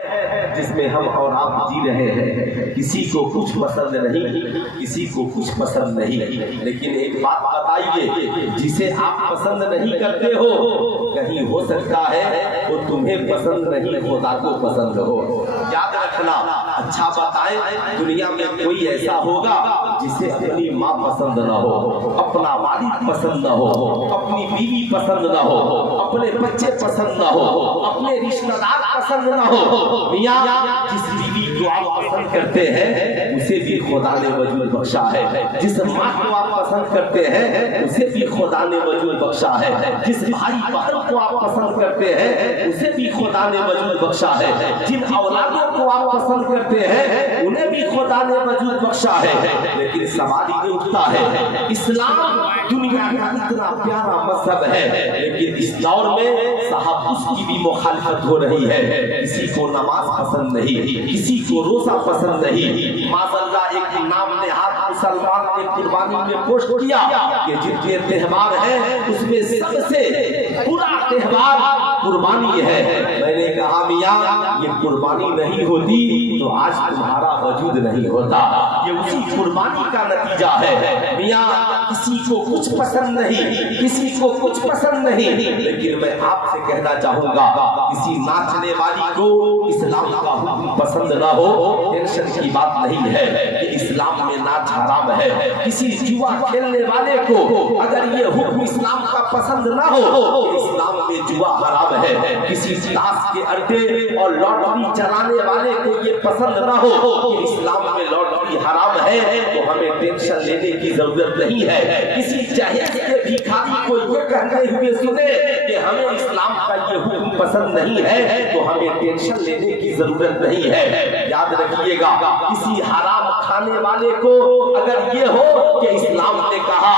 جس میں ہم اور آپ جی رہے ہیں، کسی کو کچھ پسند نہیں، کسی کو کچھ پسند نہیں، لیکن ایک بات بتائیے، جسے آپ پسند نہیں کرتے ہو کہیں ہو سکتا ہے وہ تمہیں پسند نہیں خدا کو پسند ہو۔ یاد رکھنا، اچھا بتائیں، دنیا میں کوئی ایسا ہوگا جسے اپنی ماں پسند نہ ہو، اپنا والد پسند نہ ہو، اپنی بیوی پسند نہ ہو، اپنے بچے پسند نہ ہو، اپنے رشتہ دار پسند نہ ہو۔ میاں جس بیوی کو آپ پسند کرتے ہیں اسے بھی خدا نے وجود بخشا ہے، جس ماں کو آپ پسند کرتے ہیں اسے بھی خدا نے وجود بخشا ہے، جس بھائی بہن کو آپ پسند کرتے ہیں اسے بھی خدا نے وجود بخشا ہے، جن اولادوں کو آپ پسند کرتے ہیں انہیں بھی خدا نے وجود بخشا ہے۔ لیکن سوال یہ اٹھتا ہے، اسلام دنیا کا اتنا پیارا مذہب ہے، لیکن اس دور میں صاحب اس کی بھی مخالفت ہو رہی ہے۔ کسی کو نماز پسند نہیں، کسی کو روزہ پسند نہیں۔ معاذ اللہ ایک نام نہاد مسلمان نے قربانی میں پوسٹ کیا کہ جتنے تہوار ہیں اس میں سب سے برا تہوار قربانی ہے۔ میں نے کہا میاں یہ قربانی نہیں ہوتی تو آج تمہارا وجود نہیں ہوتا، یہ اسی قربانی کا نتیجہ ہے۔ میاں کسی کو کچھ پسند نہیں، کسی کو کچھ پسند نہیں، لیکن میں آپ سے کہنا چاہوں گا کسی ناچنے والی کو اسلام کا حکم پسند نہ ہو، ٹینشن کی بات نہیں ہے کہ اسلام میں ناچ حرام ہے۔ کسی جوا کھیلنے والے کو اگر یہ حکم اسلام کا پسند نہ ہو کہ اسلام میں جوا حرام ہے، کسی تاش کے اڈے اور لاٹری چلانے والے کو یہ پسند نہ ہو کہ اسلام میں لاٹری حرام ہے، تو ہمیں ٹینشن لینے کی ضرورت نہیں ہے۔ کسی جہیز کے بھکاری کو یہ کہتے ہوئے سنے کہ ہمیں اسلام کا یہ حکم پسند نہیں ہے تو ہمیں ٹینشن لینے کی ضرورت نہیں ہے۔ یاد رکھیے گا، کسی حرام کھانے والے کو اگر یہ ہو کہ اسلام نے کہا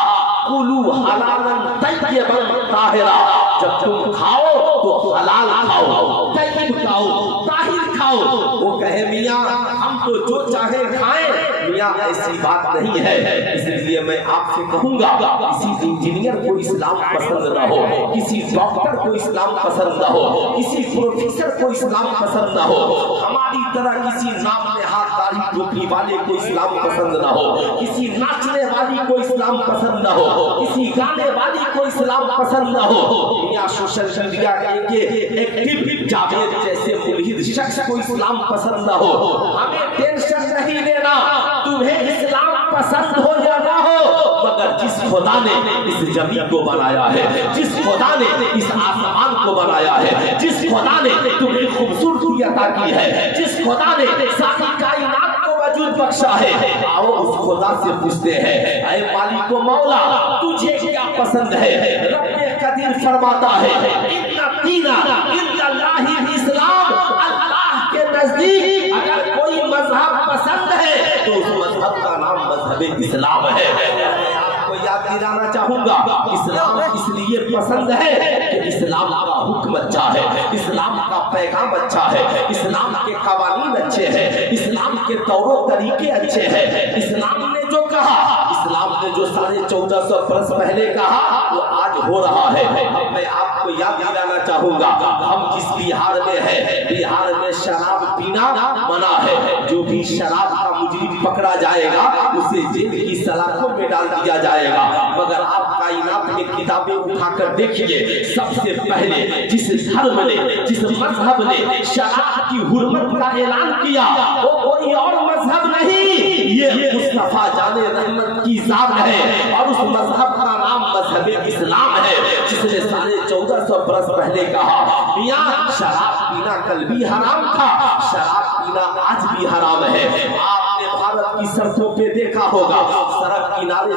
قُلُوا حَلَالًا طَيِّبًا طَاہِرًا، جب تم کھاؤ تو حلال کھاؤ، طیب کھاؤ، طاہر کھاؤ، وہ کہے میاں ہم تو جو چاہے کھائیں، میاں ایسی بات نہیں ہے۔ اس لیے میں آپ سے کہوں گا کسی انجینئر کو اسلام پسند نہ ہو، کسی ڈاکٹر کو اسلام پسند نہ ہو، کسی پروفیسر کو اسلام پسند نہ ہو، ہماری طرح کسی نام نہاد داڑھی ٹوپی والے کو اسلام پسند نہ ہو، کسی ناچنے والی کو اسلام پسند نہ ہو، کسی گانے والی کو اسلام پسند نہ ہو۔ میاں سوشل میڈیا کے ایکٹیو جاوید جیسے ملحد شخص کو اسلام پسند نہ ہو، ہمیں ٹینشن نہیں لینا تمہیں اسلام پسند ہو یا نہ ہو، مگر جس خدا نے اس زمین کو بنایا ہے، جس خدا نے اس آسمان کو بنایا ہے، جس خدا نے تمہیں خوبصورتی عطا کی ہے، جس خدا نے ساری کائنات کو وجود بخشا ہے، آؤ اس خدا سے پوچھتے ہیں اے مالک و مولا تجھے کیا پسند ہے؟ رب قدیر فرماتا ہے ان الدین عند اللہ الاسلام، اللہ کے نزدیک اگر کوئی مذہب پسند ہے تو اس مذہب کا نام مذہب اسلام ہے۔ یاد دلانا چاہوں گا اسلام اس لیے پسند ہے کہ اسلام کا حکم اچھا ہے، اسلام کا پیغام اچھا ہے، اسلام کے قوانین اچھے ہیں، اسلام کے طور و طریقے اچھے ہیں۔ اسلام نے جو کہا، اسلام نے جو 1450 برس پہلے کہا وہ آج ہو رہا ہے۔ اب میں آپ کو یاد دلانا چاہوں گا ہم جس بہار میں ہیں، بہار میں شراب پینا منع ہے، جو بھی شراب کا مجرم پکڑا جائے گا اسے جیل کی سلاخوں میں ڈال دیا جائے گا۔ مگر آپ کائنات میں کتابیں اٹھا کر دیکھیے، سب سے پہلے جس دھرم نے، جس مذہب نے شراب کی حرمت کا اعلان کیا وہ کوئی اور مذہب نہیں، یہ مصطفیٰ جان رحمت کی ذات ہے، اور اس مذہب کا نام مذہب اسلام ہے، جس نے 1450 برس پہلے کہا میاں شراب پینا کل بھی حرام تھا، شراب پینا آج بھی حرام ہے۔ آپ نے بھارت کی سڑکوں پہ دیکھا ہوگا سڑک کنارے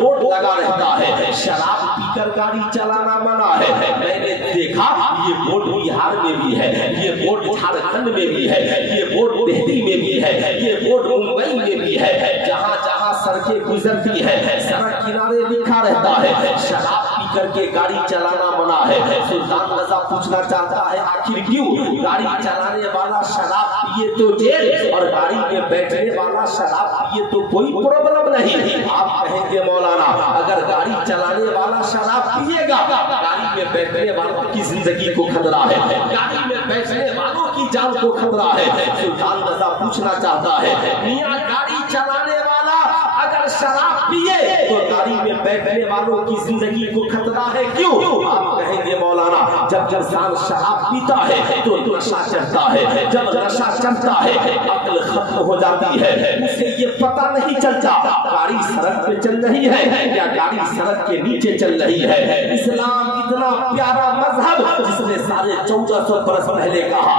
بورڈ لگا رہتا ہے شراب پی کر گاڑی چلانا منع ہے۔ میں نے دیکھا یہ بورڈ بہار میں بھی ہے، یہ بورڈ جھارکھنڈ میں بھی ہے، یہ بورڈ دہلی میں بھی ہے، یہ بورڈ ممبئی میں بھی ہے، جہاں جہاں سڑکیں گزرتی ہے سڑک کنارے لکھا رہتا ہے شراب پی کر کے گاڑی چلانا منع ہے۔ سلطان رضا پوچھنا چاہتا ہے آخر کیوں؟ گاڑی چلانے والا شراب پیے تو جیل اور گاڑی میں بیٹھنے والا شراب پیے تو کوئی پرابلم نہیں۔ آپ کہیں گے مولانا اگر گاڑی چلانے والا شراب پیے گا گاڑی में बैठने वालों की जिंदगी को खतरा है, गाड़ी में बैठने वालों की जान को खतरा है। सुल्तान रजा पूछना चाहता है, मियां गाड़ी चलाने वाला अगर शराब पिए तो गाड़ी में बैठने वालों की जिंदगी को खतरा है क्यों? आप कहेंगे मौलाना, जब इंसान शराब पीता है तो नशा चढ़ता है, जब नशा चढ़ता है अक्ल खत्म हो जाती है, उसे ये पता नहीं चलता गाड़ी सड़क पे चल रही है या गाड़ी सड़क के नीचे चल रही है। इस्लाम इतना प्यारा मजहब जिसने 1450 बरस पहले कहा,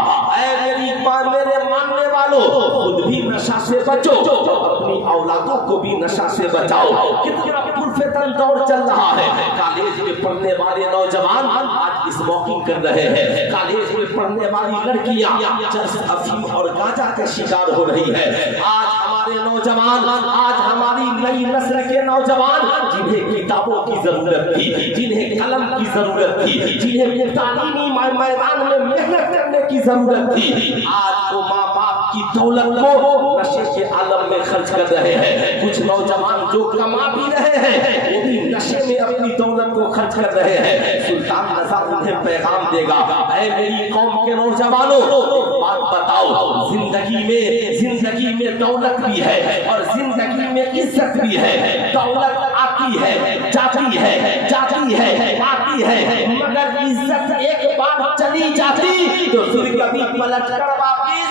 मेरे मानने वालों खुद भी नशा से बचो, अपनी औलादों को भी नशा से बचाओ। कितना पुरफेतन दौर चल रहा है, कॉलेज में पढ़ने वाले नौजवान आज स्मोकिंग कर रहे हैं, कॉलेज में पढ़ने वाली लड़कियां चरस, अफीम और गांजा का शिकार हो रही है। आज हमारे नौजवान, आज हमारी नई नस्ल के नौजवान जिन्हें किताबों की जरूरत थी, जिन्हें कलम की जरूरत थी, जिन्हें तालीमी मैदान में मेहनत करने की जरूरत थी, आज वो माँ बाप की दौलत को नशे के आलम में खर्च कर रहे हैं। कुछ नौजवान जो कमा भी रहे हैं वो भी नशे में अपनी दौलत को खर्च कर रहे हैं। सुल्तान रजा उन्हें पैगाम देगा, ऐ मेरी कौम के नौजवानों, बात बताओ, जिंदगी में दौलत भी है और जिंदगी में इज्जत भी है। दौलत आती है, जाती है, आती है, मगर इज्जत एक बार चली जाती तो फिर कभी पलट कर वापिस,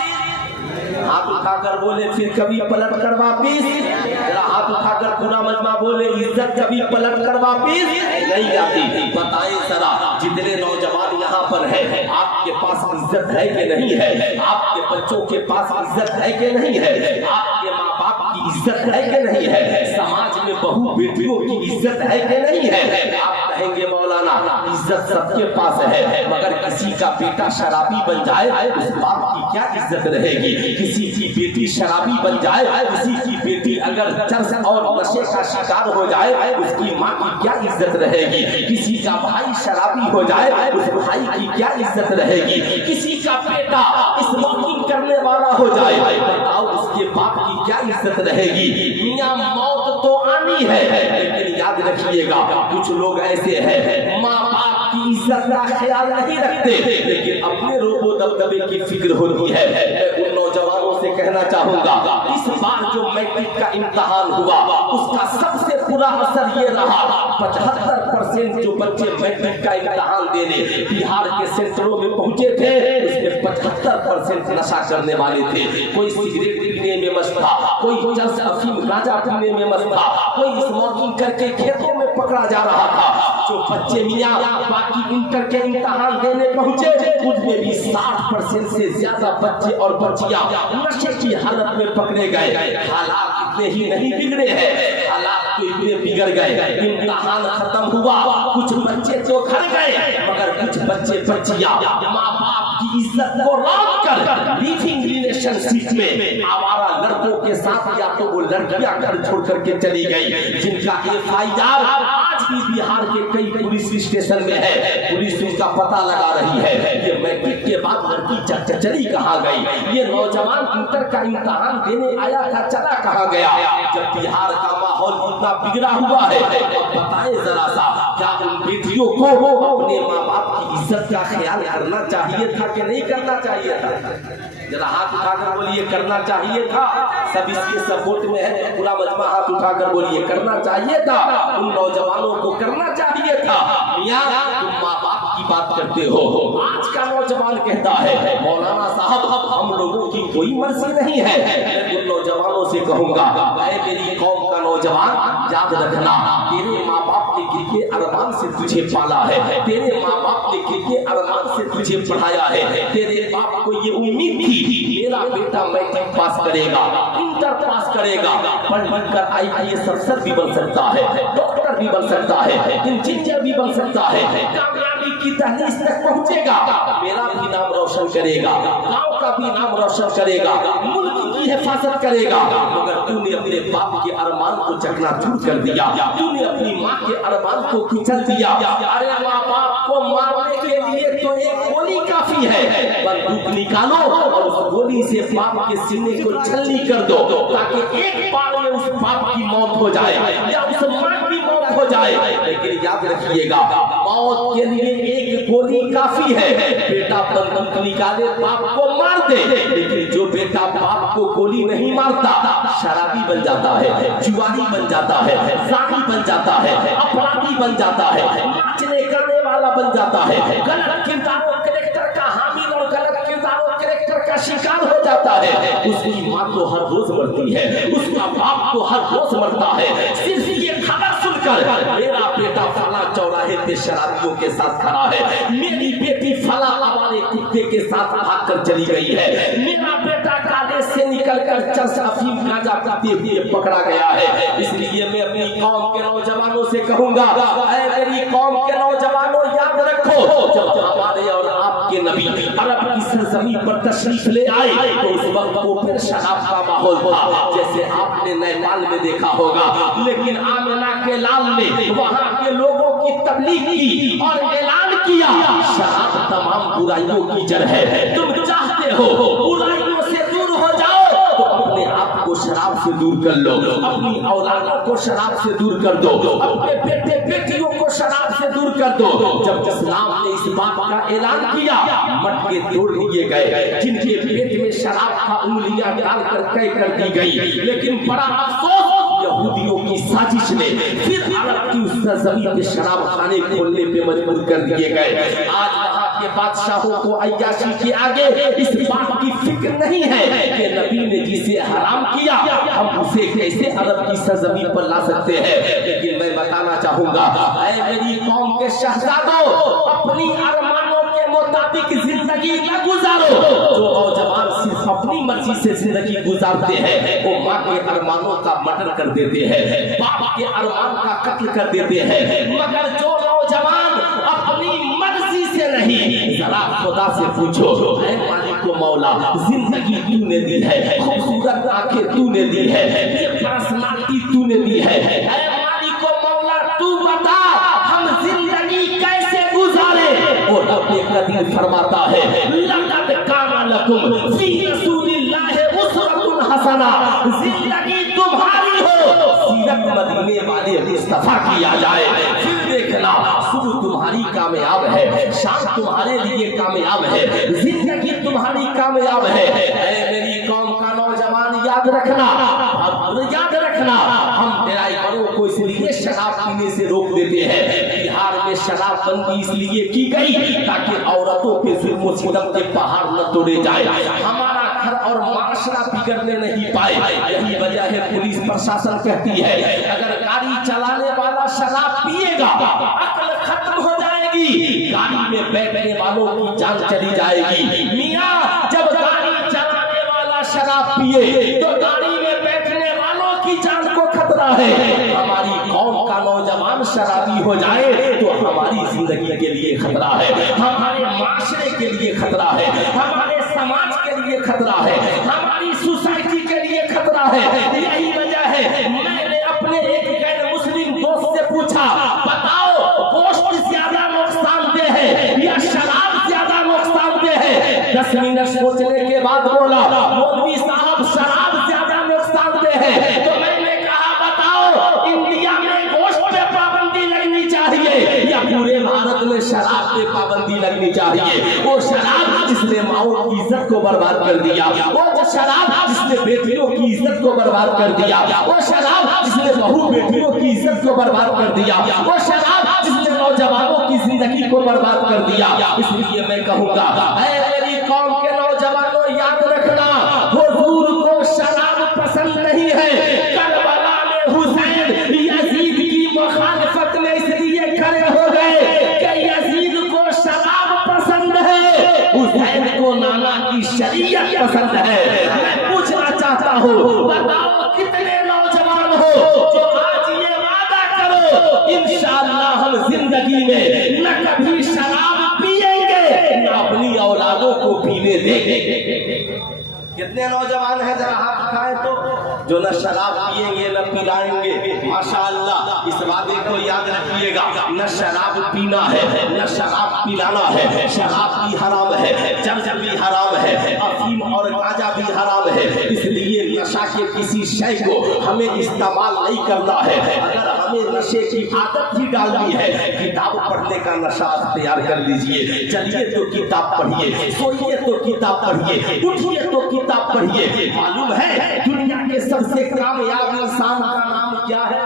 हाथ उठाकर बोले फिर कभी पलट कर वापिस, जरा हाथ उठाकर पूरा मजमा बोले इज्जत कभी पलट कर वापिस नहीं आती। बताएं जरा, जितने नौजवान यहाँ पर हैं, आपके पास इज्जत है कि नहीं है? आपके बच्चों के पास इज्जत है कि नहीं है? आपके माँ बाप की इज्जत है कि नहीं है? समाज में बहू बेटियों की इज्जत है कि नहीं है? आप कहेंगे मौलाना इज्जत सबके पास है, मगर किसी का बेटा शराबी बन जाए उस बाप की क्या इज्जत रहेगी? किसी की बेटी शराबी बन जाए, किसी की बेटी अगर चर्स और नशे का शिकार हो जाए उसकी माँ की क्या इज्जत रहेगी? किसी का भाई शराबी हो जाए उस भाई की क्या इज्जत रहेगी? किसी का बेटा स्मोकिंग करने वाला हो जाए, बताओ उसके बाप की क्या इज्जत रहेगी? मियां मौत तो आनी है, लेकिन याद रखिएगा कुछ लोग ऐसे हैं माँ बाप की इज्जत का ख्याल नहीं रखते, लेकिन अपने रोबो दबदबे की फिक्र होती है। मैं उन नौजवानों से कहना चाहूंगा, इस बार जो मैट्रिक का इम्तहान हुआ उसका सबसे बुरा असर ये रहा, 75% जो बच्चे मैट्रिक का इम्तहान देने बिहार के सेंटरों में पहुंचे थे उसमें 75% नशा करने वाले थे। कोई सिगरेट पीने में मस्त था, कोई चरस, अफीम, गांजा पीने में मस्त था, कोई स्मोकिंग करके खेतों में पकड़ा जा रहा था। जो बच्चे मियां बाकी इंटर के इम्तहान देने पहुंचे उनमें भी 60% से ज्यादा बच्चे और बच्चियां नशे की हालत में पकड़े गए। हालात इतने ही नहीं बिगड़े हैं, हालात तो इतने बिगड़ गए, इम्तहान खत्म हुआ, कुछ बच्चे तो घर गए मगर कुछ बच्चे बच्चियां माँ बाप की इज्जत को रौंद कर लिविंग रिलेशनशिप में आवारा लड़कों के साथ या तो वो लड़कियां घर छोड़ करके चली गई, जिनका FIR आज भी बिहार के कई पुलिस स्टेशन में है। पुलिस उनका पता लगा रही है, ये मैट्रिक के बाद लड़की चली कहाँ गई, ये नौजवान इंटर का इम्तहान देने आया था चला कहाँ गया। जब बिहार का माहौल इतना बिगड़ा हुआ है, बताएं जरा सा, क्या उन बेटियों को अपने माँ बाप की इज्जत का ख्याल करना चाहिए था कि नहीं करना चाहिए था? जरा हाथ उठाकर बोलिए करना चाहिए था। सब इसके सपोर्ट में है, पूरा मजमा हाथ उठाकर बोलिए करना चाहिए था, उन नौजवानों को करना चाहिए था। मियां तुम माँ बाप की बात करते हो, आज का नौजवान कहता है मौलाना साहब हम लोगों की कोई मर्जी नहीं है। मैं उन नौजवानों से कहूंगा, ऐ मेरी कौम का नौजवान याद रखना, तेरे माँ बाप ने कितने अरमान से तुझे पाला है, तेरे माँ बाप ने कितने अरमान से तुझे पढ़ाया है, तेरे बाप को ये उम्मीद थी मेरा बेटा मैट्रिक पास करेगा, इंटर पास करेगा, पढ़ कर IAS अफसर भी बन सकता है, डॉक्टर भी बन सकता है, इंजीनियर भी बन सकता है, कामयाबी की दहलीज तक पहुंचेगा, मेरा भी नाम रोशन करेगा, गांव का भी नाम रोशन करेगा, मुल्क की हिफाजत करेगा। मगर तूने अपने बाप के अरमान को चकनाचूर कर दिया, तूने अपनी माँ के अरमान को कुचल दिया। अरे माँ बाप को मारने के लिए तो एक गोली काफी है, बंदूक निकालो और उस गोली से बाप के सीने को छलनी कर दो, ताकि एक बार में उस बाप की मौत हो जाए या उस माँ की मौत ہو جائے، لیکن یاد رکھیے گا موت کے لیے ایک گولی کافی ہے۔ بیٹا بندوق نکالے باپ کو مار دے، لیکن جو بیٹا باپ کو گولی نہیں مارتا شرابی بن جاتا ہے، جواری بن جاتا ہے، زانی بن جاتا ہے، اپرادھی بن جاتا ہے، ناچنے کرنے والا بن جاتا ہے، غلط کرداروں کریکٹر کا حامل اور غلط کرداروں کریکٹر کا شکار ہو جاتا ہے۔ اس کی ماں تو ہر روز مرتی ہے، اس کا باپ تو ہر روز مرتا ہے۔ صرف یہ خبر سن کر میرا بیٹا فلاں چوراہے پہ شرابیوں کے ساتھ کھڑا ہے، میری بیٹی فلاں آوارے کتے کے ساتھ بھاگ کر چلی گئی ہے، میرا بیٹا کالج سے نکل کر چرس افیم گانجا پیتے ہوئے پکڑا گیا ہے۔ اس لیے میں اپنی قوم کے نوجوانوں سے کہوں گا، اے میری قوم کے نوجوانوں یاد رکھو، جب ہمارے اور آپ کے نبی عرب کی سرزمین پر تشریف لے آئے تو اس وقت وہ پھر شراب کا ماحول تھا، جیسے آپ نے نیپال میں دیکھا ہوگا، لیکن آمنہ کے لال نے وہاں کے لوگوں کی تبلیغ کی اور اعلان کیا شراب تمام برائیوں کی جڑ ہے، تم چاہتے ہو برائیوں سے دور ہو جاؤ تو اپنے آپ کو شراب سے دور کر لو، اپنی اولادوں کو شراب سے دور کر دو، اپنے بیٹے بیٹیوں کو شراب سے دور کر دو۔ جب اسلام نے اس بات کا اعلان کیا مٹکے توڑ لیے گئے، جن کے پیٹ میں شراب کا انگلیاں ڈال کر قے کر دی گئی، لیکن بڑا افسوس یہودیوں کی سازش نے پھر عرب کی اس سرزمین کے شراب خانے کھولنے پہ مجبور کر دیے گئے۔ آج وہاں کے بادشاہوں کو عیاشی کے آگے اس بات کی فکر نہیں ہے کہ نبی نے جسے حرام کیا ہم اسے کیسے عرب کی سرزمین پر لا سکتے ہیں، لیکن میں بتانا چاہوں گا اے میری قوم کے شہزادوں، اپنی ارمانوں کے مطابق زندگی نہ گزارو۔ جو نوجوان صرف اپنی مرضی سے زندگی گزارتے ہیں وہ ماں کے ارمانوں کا مرڈر کر دیتے ہیں، باپ کے ارمان کا قتل کر دیتے ہیں، مگر جو نوجوان اپنی مرضی سے نہیں، ذرا خدا سے پوچھو اے مالک و مولا زندگی تو نے دی ہے، خوبصورت آنکھیں تو نے دی ہے، یہ پرسنالٹی تو نے دی ہے، اے مالک و مولا تو بتا ہم زندگی کیسے گزارے؟ اور رب قدیر فرماتا ہے لقد کان لکم فی رسول اللہ اسوۃ حسنہ، زندگی تمہاری ہو سیرت مدینے والے مصطفیٰ کی آ جائے، پھر دیکھنا صبح تمہاری کامیاب ہے، شام تمہارے لیے کامیاب ہے، زندگی تمہاری کامیاب ہے۔ اے میری قوم کا نوجوان یاد رکھنا، ہم ڈرائیوروں کو اس لیے شراب پینے سے روک دیتے ہیں، بہار میں شراب بندی اس لیے کی گئی تاکہ عورتوں کے ظلم و ستم کے پہاڑ نہ توڑے جائے، ہمارا گھر اور معاشرہ بگڑنے نہیں پائے۔ یہی وجہ ہے پولیس پرشاسن کہتی ہے اگر گاڑی چلانے والا شراب پیے گا عقل ختم ہو جائے گی، گاڑی میں بیٹھنے والوں کی جان چلی جائے گی۔ میاں جب گاڑی چلانے والا شراب پیے تو گاڑی میں بیٹھنے والوں کی جان کو خطرہ ہے۔ ہماری قوم کا نوجوان شرابی ہو جائے تو ہماری زندگی کے لیے خطرہ ہے، ہمارے معاشرے کے لیے خطرہ ہے، ہمارے سماج کے لیے خطرہ ہے، ہماری سوسائٹی کے لیے خطرہ ہے۔ یہی وجہ ہے میں نے اپنے ایک غیر مسلم دوست سے پوچھا بتاؤ گوشت زیادہ نقصان دہ ہے یا شراب زیادہ نقصان دہ ہے؟ 10 منٹ سوچنے کے بعد بولا مولوی صاحب شراب زیادہ نقصان دہ ہے۔ تو میں نے کہا بتاؤ انڈیا میں گوشت پہ پابندی لگنی چاہیے یا پورے بھارت میں شراب پہ پابندی لگنی چاہیے؟ وہ شراب جس نے ماؤں کی عزت کو برباد کر دیا، وہ شراب جس نے بیٹیوں کی عزت کو برباد کر دیا، وہ شراب جس نے بہو بیٹیوں کی عزت کو برباد کر دیا، وہ شراب جس نے نوجوانوں کی زندگی کو برباد کر دیا۔ اس لیے میں کہوں گا اے میری قوم کے نوجوانوں یاد رکھنا حضور کو شراب پسند نہیں ہے۔ کربلا میں حسین یزید کی مخالفت میں اس لیے کھڑے ہو گئے کہ یزید کو شراب پسند ہے، حسین کو نانا کی شریعت پسند ہے۔ میں پوچھنا چاہتا ہوں بتاؤ کتنے نوجوان ہو جو آج یہ وعدہ کرو انشاءاللہ ہم زندگی میں نہ کبھی شراب پیئیں گے نہ اپنی اولادوں کو پینے دیں گے؟ کتنے نوجوان ہیں ذرا ہاتھ اٹھائیں تو جو نہ شراب پیئیں گے نہ پلائیں گے؟ ماشاءاللہ اس وعدے کو یاد رکھیے گا، نہ شراب پینا ہے نہ شراب پلانا ہے، شراب بھی حرام ہے، جرد بھی حرام ہے، افیم اور گانجا بھی حرام ہے۔ اس لیے نشہ کے किसी शय को हमें इस्तेमाल नहीं करना है। अगर हमें नशे की आदत ही डालनी है, किताब पढ़ने का नशा तैयार कर लीजिए। चलिए तो किताब पढ़िए, सोइए तो किताब पढ़िए, उठिए तो किताब पढ़िए। मालूम है दुनिया के सबसे कामयाब इंसान का नाम क्या है?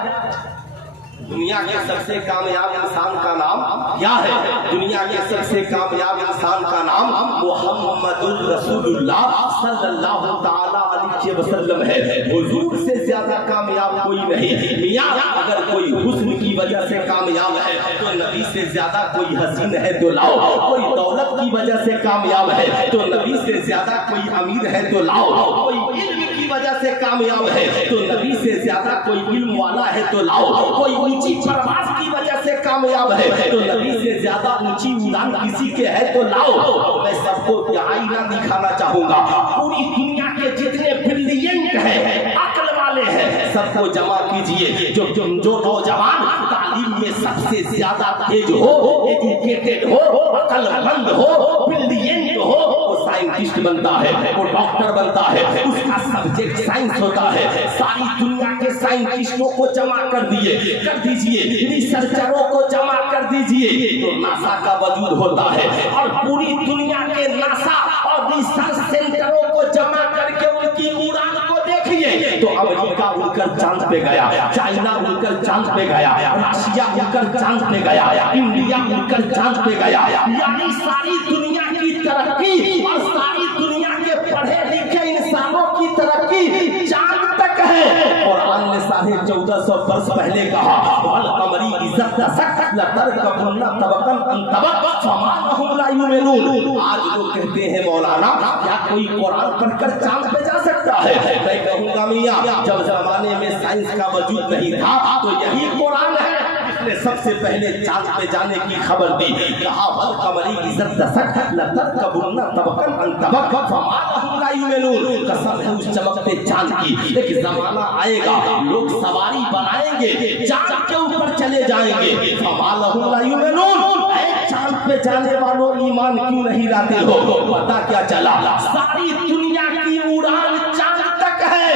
दुनिया के सबसे कामयाब इंसान का नाम क्या है? दुनिया के सबसे कामयाब इंसान का नाम मुहम्मदुर रसूलुल्लाह सल्लल्लाहु तआला अलैहि वसल्लम है। हुजूर से ज्यादा कामयाब कोई नहीं। मियां अगर कोई हुस्न की वजह से कामयाब है तो नबी से ज्यादा कोई हसीन है तो लाओ। कोई दौलत की वजह से कामयाब है तो नबी से ज्यादा कोई अमीर है तो लाओ। कोई इल्म की वजह से कामयाब है तो नबी से ज्यादा कोई इल्म वाला है तो लाओ। कोई ऊंची परवाज़ की वजह से कामयाब है तो नबी से ज्यादा ऊंची उड़ान किसी के है तो लाओ। मैं सबको आईना दिखाना चाहूंगा। पूरी दुनिया के जितने ब्रिलियंट हैं, अक्ल वाले हैं, सबको जमा कीजिए। जो नौजवान तालीम में सबसे ज्यादा तेज हो, एजुकेटेड हो, अक्लमंद हो, ब्रिलियंट हो, वो साइंटिस्ट बनता है, वो डॉक्टर बनता है, उसका सब्जेक्ट साइंस होता है। सारी दुनिया के साइंटिस्टों को जमा कर दीजिए, रिसर्चरों को जमा कर दीजिए तो नासा का वजूद होता है। और पूरी दुनिया के नासा और रिसर्च सेंटरों को जमा करके उनकी उड़ान को देखिए तो अमेरिका उड़कर चांद पे गया, चाइना उड़कर चांद पे गया, रशिया उड़कर चांद पे गया, इंडिया उड़कर चांद पे गया। यानी सारी दुनिया की तरक्की और सारी दुनिया के पढ़े लिखे इंसानों की तरक्की चांद तक है। कुरान ने 1450 वर्ष पहले कहा वल कमरी इज्जत सख्त लतर कबुन्ना तबकन अंतबक फमानहुम ला युमिनून। आज लोग कहते हैं मौलाना क्या कोई कुरान पढ़कर चांद पे जा सकता है? मैं कहूंगा मियां जब जमाने में साइंस का वजूद नहीं था तो यही कुरान है जिसने सबसे पहले चांद पे जाने की खबर दी। कहा वल कमरी इज्जत सख्त लतर कबुन्ना तबकन अंतबक फमानहुम ला युमिनून। कसम है उस चमकते चांद की। एक जमाना आएगा लोग सवारी बनाएंगे, चांद के ऊपर चले जाएंगे। फमानहुम ला युमिनून। चांद पे जाने वालों ईमान क्यों नहीं लाते हो? पता क्या चला? सारी दुनिया की उड़ान चांद तक है।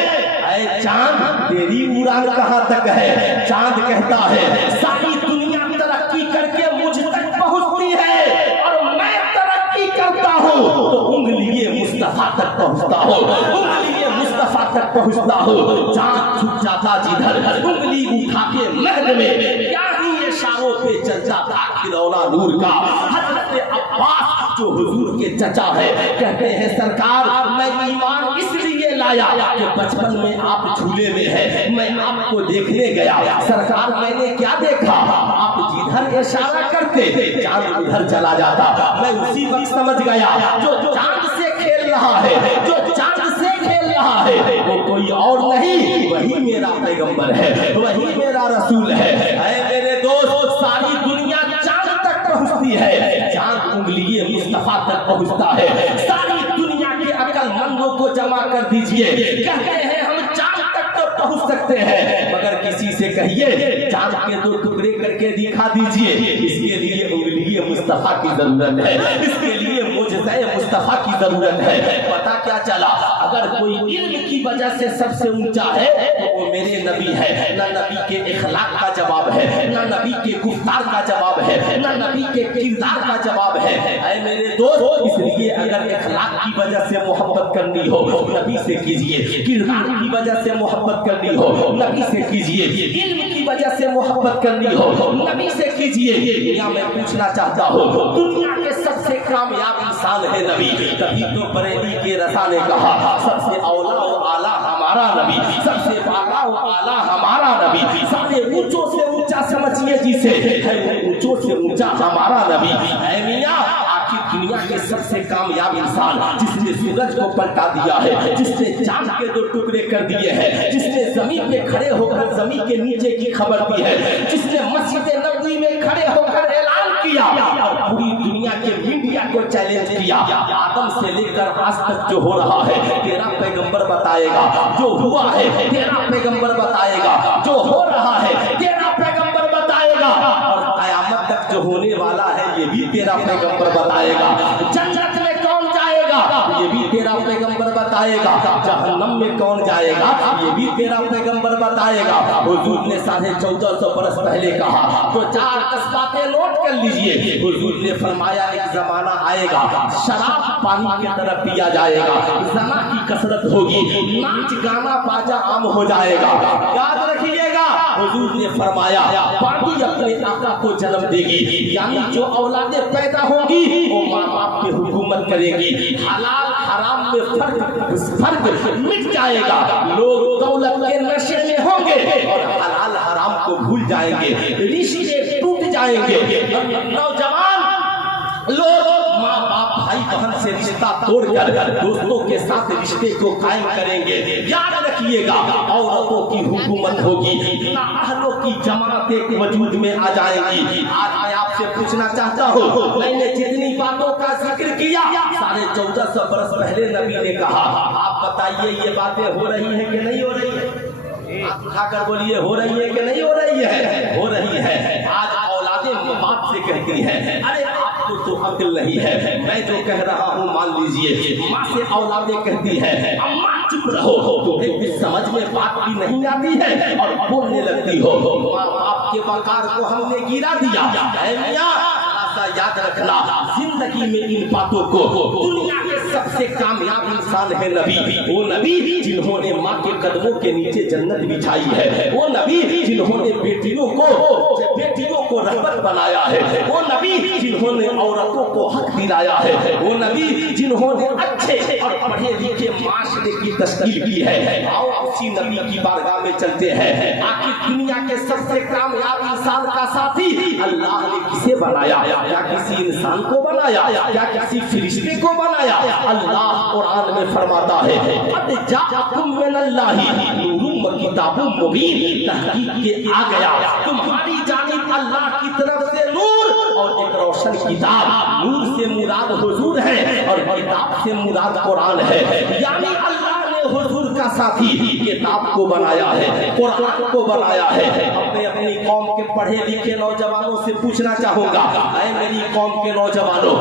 ऐ चांद तेरी उड़ान कहाँ तक है? चांद कहता है सारी दुनिया तरक्की करके मुझ तक पहुंचती है और मैं तरक्की करता हूँ तो उंगली मुस्तफा तक पहुंचता हो, उंगली मुस्तफा तक पहुंचता हो। चांद छुप जाता जिधर, उंगली उठा के महल में क्या ही इशारों पे चलता था खिलौना नूर का। हजरत अब्बास जो हुजूर के चचा है कहते हैं सरकार मैं ईमान इसलिए लाया कि बचपन में आप झूले में है, मैं आपको देखने गया। सरकार मैंने क्या देखा? आप जिधर इशारा करते चांद उधर चला जाता। मैं उसी वक्त समझ गया जो चांद से खेल रहा है, जो चांद से खेल रहा है वो कोई और नहीं, वही मेरा पैगंबर है, वही मेरा रसूल है। मेरे दोस्त सारी दुनिया चांद तक पहुंचती है, चांद उंगली मुस्तफा तक पहुंचता है। सारी दुनिया के अक्लमंदों को जमा कर दीजिए। कहते हैं हम चांद तक तो पहुंच सकते हैं मगर किसी से कहिए चांद के 2 टुकड़े करके दिखा दीजिए। इसके लिए उंगली मुस्तफा की जरूरत है, इसके लिए मुझे मुस्तफा की जरूरत है। पता क्या चला? अगर कोई इल्म की वजह से सबसे ऊंचा है तो वो मेरे नबी है। ना नबी के इखलाक का जवाब है, ना नबी के गुफ्तार का जवाब है, ना नबी के किरदार का जवाब है। ऐ मेरे दोस्त इसलिए अगर इखलाक की वजह से मोहब्बत करनी हो नबी से कीजिए, किरदार की वजह से मोहब्बत करनी हो नबी से कीजिए, इल्म की वजह से मोहब्बत करनी हो नबी से कीजिए। या मैं पूछना चाहता हूँ दुनिया के सबसे कामयाब इंसान है नबी। तभी तो बरेली के रसा ने कहा सबसे औला व आला हमारा नबी, सबसे आला व आला हमारा नबी। सबसे ऊंचों से ऊंचा समझिए जिसे है वो ऊंचों से ऊंचा हमारा नबी। ऐ मियां आखिर दुनिया के सबसे कामयाब इंसान जिसने सूरज को पलटा दिया है, जिसने चांद के 2 टुकड़े कर दिए हैं, जिसने जमीन पे खड़े होकर जमीन के नीचे की खबर दी है, जिसने मस्जिद नबवी में खड़े होकर ऐलान किया और पूरी दुनिया के मीडिया को चैलेंज किया। आदम से लेकर आज तक जो हो रहा है तेरा पैगंबर बताएगा, जो हुआ है तेरा पैगंबर बताएगा, जो हो रहा है तेरा पैगंबर बताएगा और कयामत तक जो होने वाला है ये भी तेरा पैगंबर बताएगा। जन्नत में कौन जाएगा? जाएगा, ये भी तेरा पैगंबर बताएगा। जहन्नम में कौन जाएगा, ये भी तेरा पैगंबर बताएगा। हुजूर ने 1450 बरस पहले कहा, तो 4-10 बातें नोट कर लीजिए। हुजूर ने फरमाया एक जमाना आएगा, शराब पानी की तरह पिया जाएगा, ज़ना की कसरत होगी, नाच गाना बाजा आम हो जाएगा। याद रखिएगा, हुजूर ने फरमाया पानी अपने आका को जन्म देगी, यानी जो औलादें पैदा होंगी वो माँ बाप की हुकूमत करेगी। हलाल हराम में फर्क मिट जाएगा, लोग दौलत के नशे में होंगे और हलाल हराम को भूल जाएंगे, रिश्ते टूट जाएंगे। नौजवान लोग माँ बाप भाई बहन से रिश्ता तोड़कर दोस्तों के साथ रिश्ते को कायम करेंगे। याद रखिएगा, औरतों की हुकूमत होगी, नाअहलों की जमातें वजूद में आ जाएंगी। आज मैं आपसे पूछना चाहता हूँ, मैंने जितनी बातों का जिक्र किया 1450 बरस पहले नबी ने कहा, आप बताइए ये बातें हो रही है कि नहीं हो रही है? आप उठाकर बोलिए, हो रही है कि नहीं हो रही है? हो रही है। आज औलादें बाप से कहती हैं, अरे आपको तो अक्ल नहीं है, मैं जो कह रहा हूँ मान लीजिए। माँ से औलादें कहती है, अम्मा चुप रहो, तुम्हें कुछ समझ में बात भी नहीं आती है और बोलने लगती हो। माँ बाप के वकार को हमने गिरा दिया। मियां याद रखना, जिंदगी में इन बातों को, दुनिया के सबसे कामयाब इंसान है नबी। वो नबी जिन्होंने माँ के कदमों के नीचे जन्नत बिछाई है, वो नबी जिन्होंने बेटियों को रहमत बनाया है, वो नबी जिन्होंने औरतों को हक दिलाया है, वो नबी जिन्होंने अच्छे और पढ़े लिखे माशरे की तश्कील की है। आओ उसी नबी की बारगाह में चलते हैं। आखिर दुनिया के सबसे कामयाब इंसान का साथी अल्लाह ने किसे बनाया? क्या किसी इंसान को बनाया? क्या किसी फरिश्ते को बनाया? अल्लाह कुरान में फरमाता है, क़द जाअकुम मिनल्लाहि नूरुम व किताबुम मुबीन, तहकीक के आ गया तुम्हारी जानिब अल्लाह की तरफ से नूर और एक रोशन किताब। नूर से मुराद हुजूर है और किताब से मुराद कुरान है। यानी अल्लाह ने हुजूर का साथी किताब को बनाया है, कुरान को बनाया है। मैं अपनी कौम के पढ़े लिखे नौजवानों से पूछना चाहूंगा, ऐ मेरी कौम के नौजवानों,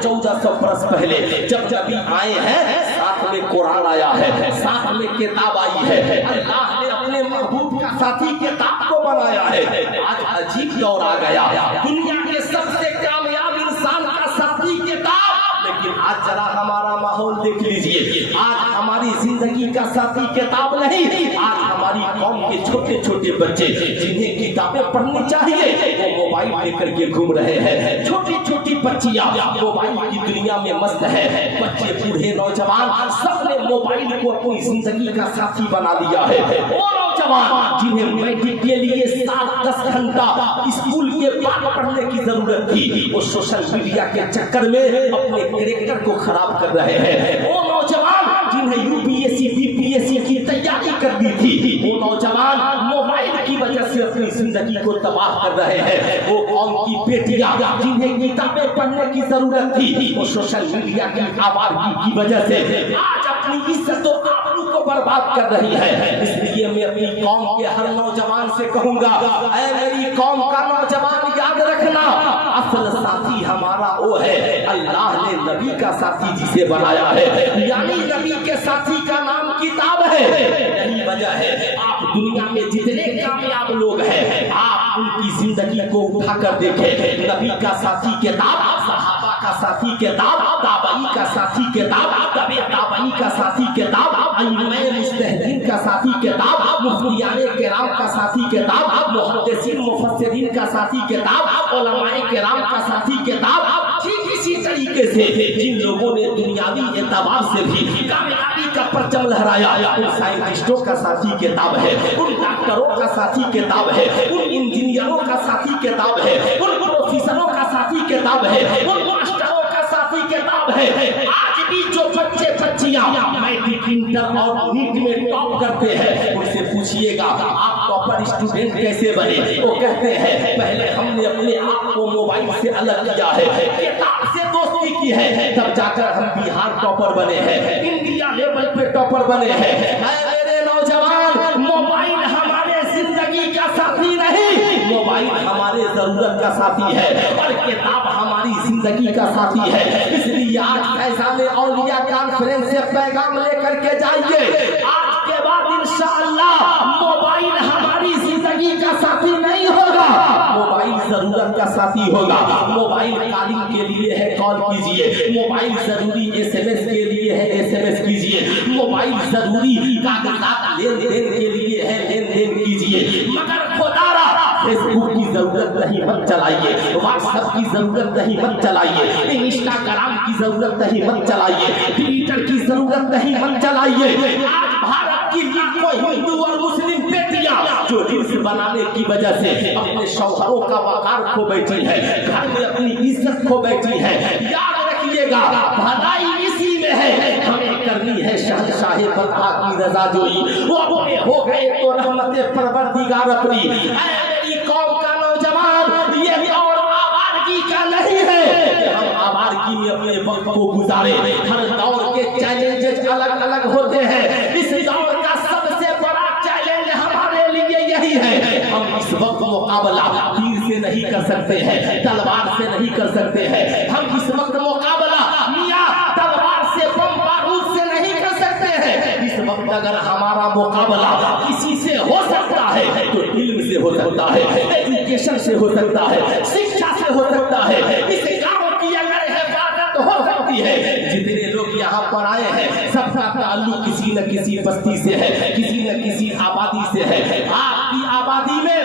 1450 बरस पहले जब नबी आए हैं, साथ में कुरान आया है, साथ में किताब आई है। अल्लाह ने अपने महबूब का साथी किताब को बनाया है। आज अजीब दौर आ गया, दुनिया के सबसे कामयाब इंसान का साथी किताब। लेकिन आज जरा हमारा माहौल देख लीजिए, आज हमारी जिंदगी का साथी किताब नहीं, आज हमारी कौम के छोटे छोटे बच्चे जिन्हें किताबें पढ़नी चाहिए वो मोबाइल लेकर के घूम रहे हैं। छोटी छोटी बच्चियां मोबाइल की दुनिया में मस्त है। बच्चे बूढ़े नौजवान सबने मोबाइल को अपनी जिंदगी का साथी बना लिया है। वो नौजवान जिन्हें मैट्रिक के लिए 7-10 घंटा स्कूल के बाद पढ़ने की जरूरत थी, वो सोशल मीडिया के चक्कर में अपने कैरेक्टर को खराब कर रहे हैं। वो नौजवान जिन्हें यूपीएससी बीपीएससी की तैयारी करनी थी, वो नौजवान मोबाइल की वजह से अपनी जिंदगी को तबाह कर रहे हैं। वो कौम की बेटियां जिन्हें किताबें पढ़ने की जरूरत थी, वो सोशल मीडिया की आवाज़ की वजह से आज अपनी इज्जत और आबरू को बर्बाद कर रही है। इसलिए मैं अपनी कौम के हर नौजवान से कहूंगा, ऐ मेरी कौम का नौजवान याद रखना, असल साथी हमारा वो है अल्लाह ने नबी का साथी जिसे बनाया है, यानी नबी के साथी का नाम किताब है। यही वजह है आप दुनिया में जितने कामयाब लोग हैं, आप उनकी जिंदगी को उठाकर देखें। नबी का साथी किताब, सहाबा का साथी किताब, ताबई का साथी किताब, तबे ताबई का साथी किताब, अइम्माए मुज्तहिदीन का साथी किताब, मुफ्तियाने किराम का साथी किताब, मुहद्दिसीन मुफस्सिरीन का साथी किताब, उलमाए किराम का साथी किताब। ठीक इसी तरीके से जिन लोगों ने दुनियावी एतबार से भी कामयाबी का परचम लहराया, उन साइंटिस्टों का साथी किताब है, उन डॉक्टरों का साथी किताब है, उन इंजीनियरों का साथी किताब है, उन प्रोफेसरों का साथी किताब है, उन मास्टरों का साथी किताब है। आज भी जो बच्चे बच्चियां मैट्रिक इंटर और नीट में टॉप करते हैं, उनसे पूछिएगा आप टॉपर स्टूडेंट कैसे बने? वो कहते हैं पहले हमने अपने आप को मोबाइल से अलग किया है, किताब से दोस्ती की है, तब जाकर हम बिहार टॉपर बने हैं, इंडिया लेवल पे टॉपर बने हैं। मेरे नौजवान, मोबाइल हमारे जिंदगी का साथी नहीं, मोबाइल हमारे जरूरत का साथी है और किताब हमारी जिंदगी का साथी है। इसलिए आज फैजान औलिया कॉन्फ्रेंस से पैगाम लेकर के जाइए, आज के बाद इंशाअल्लाह मोबाइल हमारी जिंदगी का साथी नहीं होगा, मोबाइल जरूरत का साथी होगा। मोबाइल कॉलिंग के लिए है कॉल कीजिए, मोबाइल जरूरी एसएमएस के लिए है एसएमएस कीजिए, मोबाइल जरूरी कागजात लेन देन के लिए है लेन देन कीजिए, मगर खुदारा फेसबुक की जरूरत नहीं मत चलाइए, व्हाट्सएप की जरूरत नहीं मत चलाइए, इंस्टाग्राम की जरूरत नहीं मत चलाइए, ट्विटर की जरूरत नहीं मत चलाइए। आज भारत की लाखों हिंदू और मुस्लिम बेटियां जो रील्स बनाने की वजह से अपने शौहरों का वकार खो बैठी है, घर में अपनी इज्जत खो बैठी है, याद रखिएगा भलाई इसी में है। हमें करनी है शहंशाहे बदआ की रजा जोई, वो अपने हो गए तो रहमते परवरदिगार अपनी। मेरी कौम का नौजवान ये दौर आवारगी का नहीं है, हम आवारगी में अपने वक्त को गुजारे। हर दौर के चैलेंजेस अलग अलग होते हैं, इस दौर का सबसे बड़ा चैलेंज हमारे लिए यही है। हम इस वक्त मुकाबला तीर से नहीं कर सकते हैं, तलवार से नहीं कर सकते हैं। हम इस वक्त मुकाबला मियां तलवार से बम बारूद से नहीं कर सकते हैं। इस वक्त अगर हमारा मुकाबला किसी से हो सकता है तो इल्म से हो सकता है, एजुकेशन से हो सकता है, शिक्षा से हो सकता है, इस गांव की अगर हिफाजत हो सकती है। जितने लोग यहाँ पर आए हैं सबका ताल्लुक किसी न किसी बस्ती से है, किसी न किसी आबादी से है। आपकी आबादी में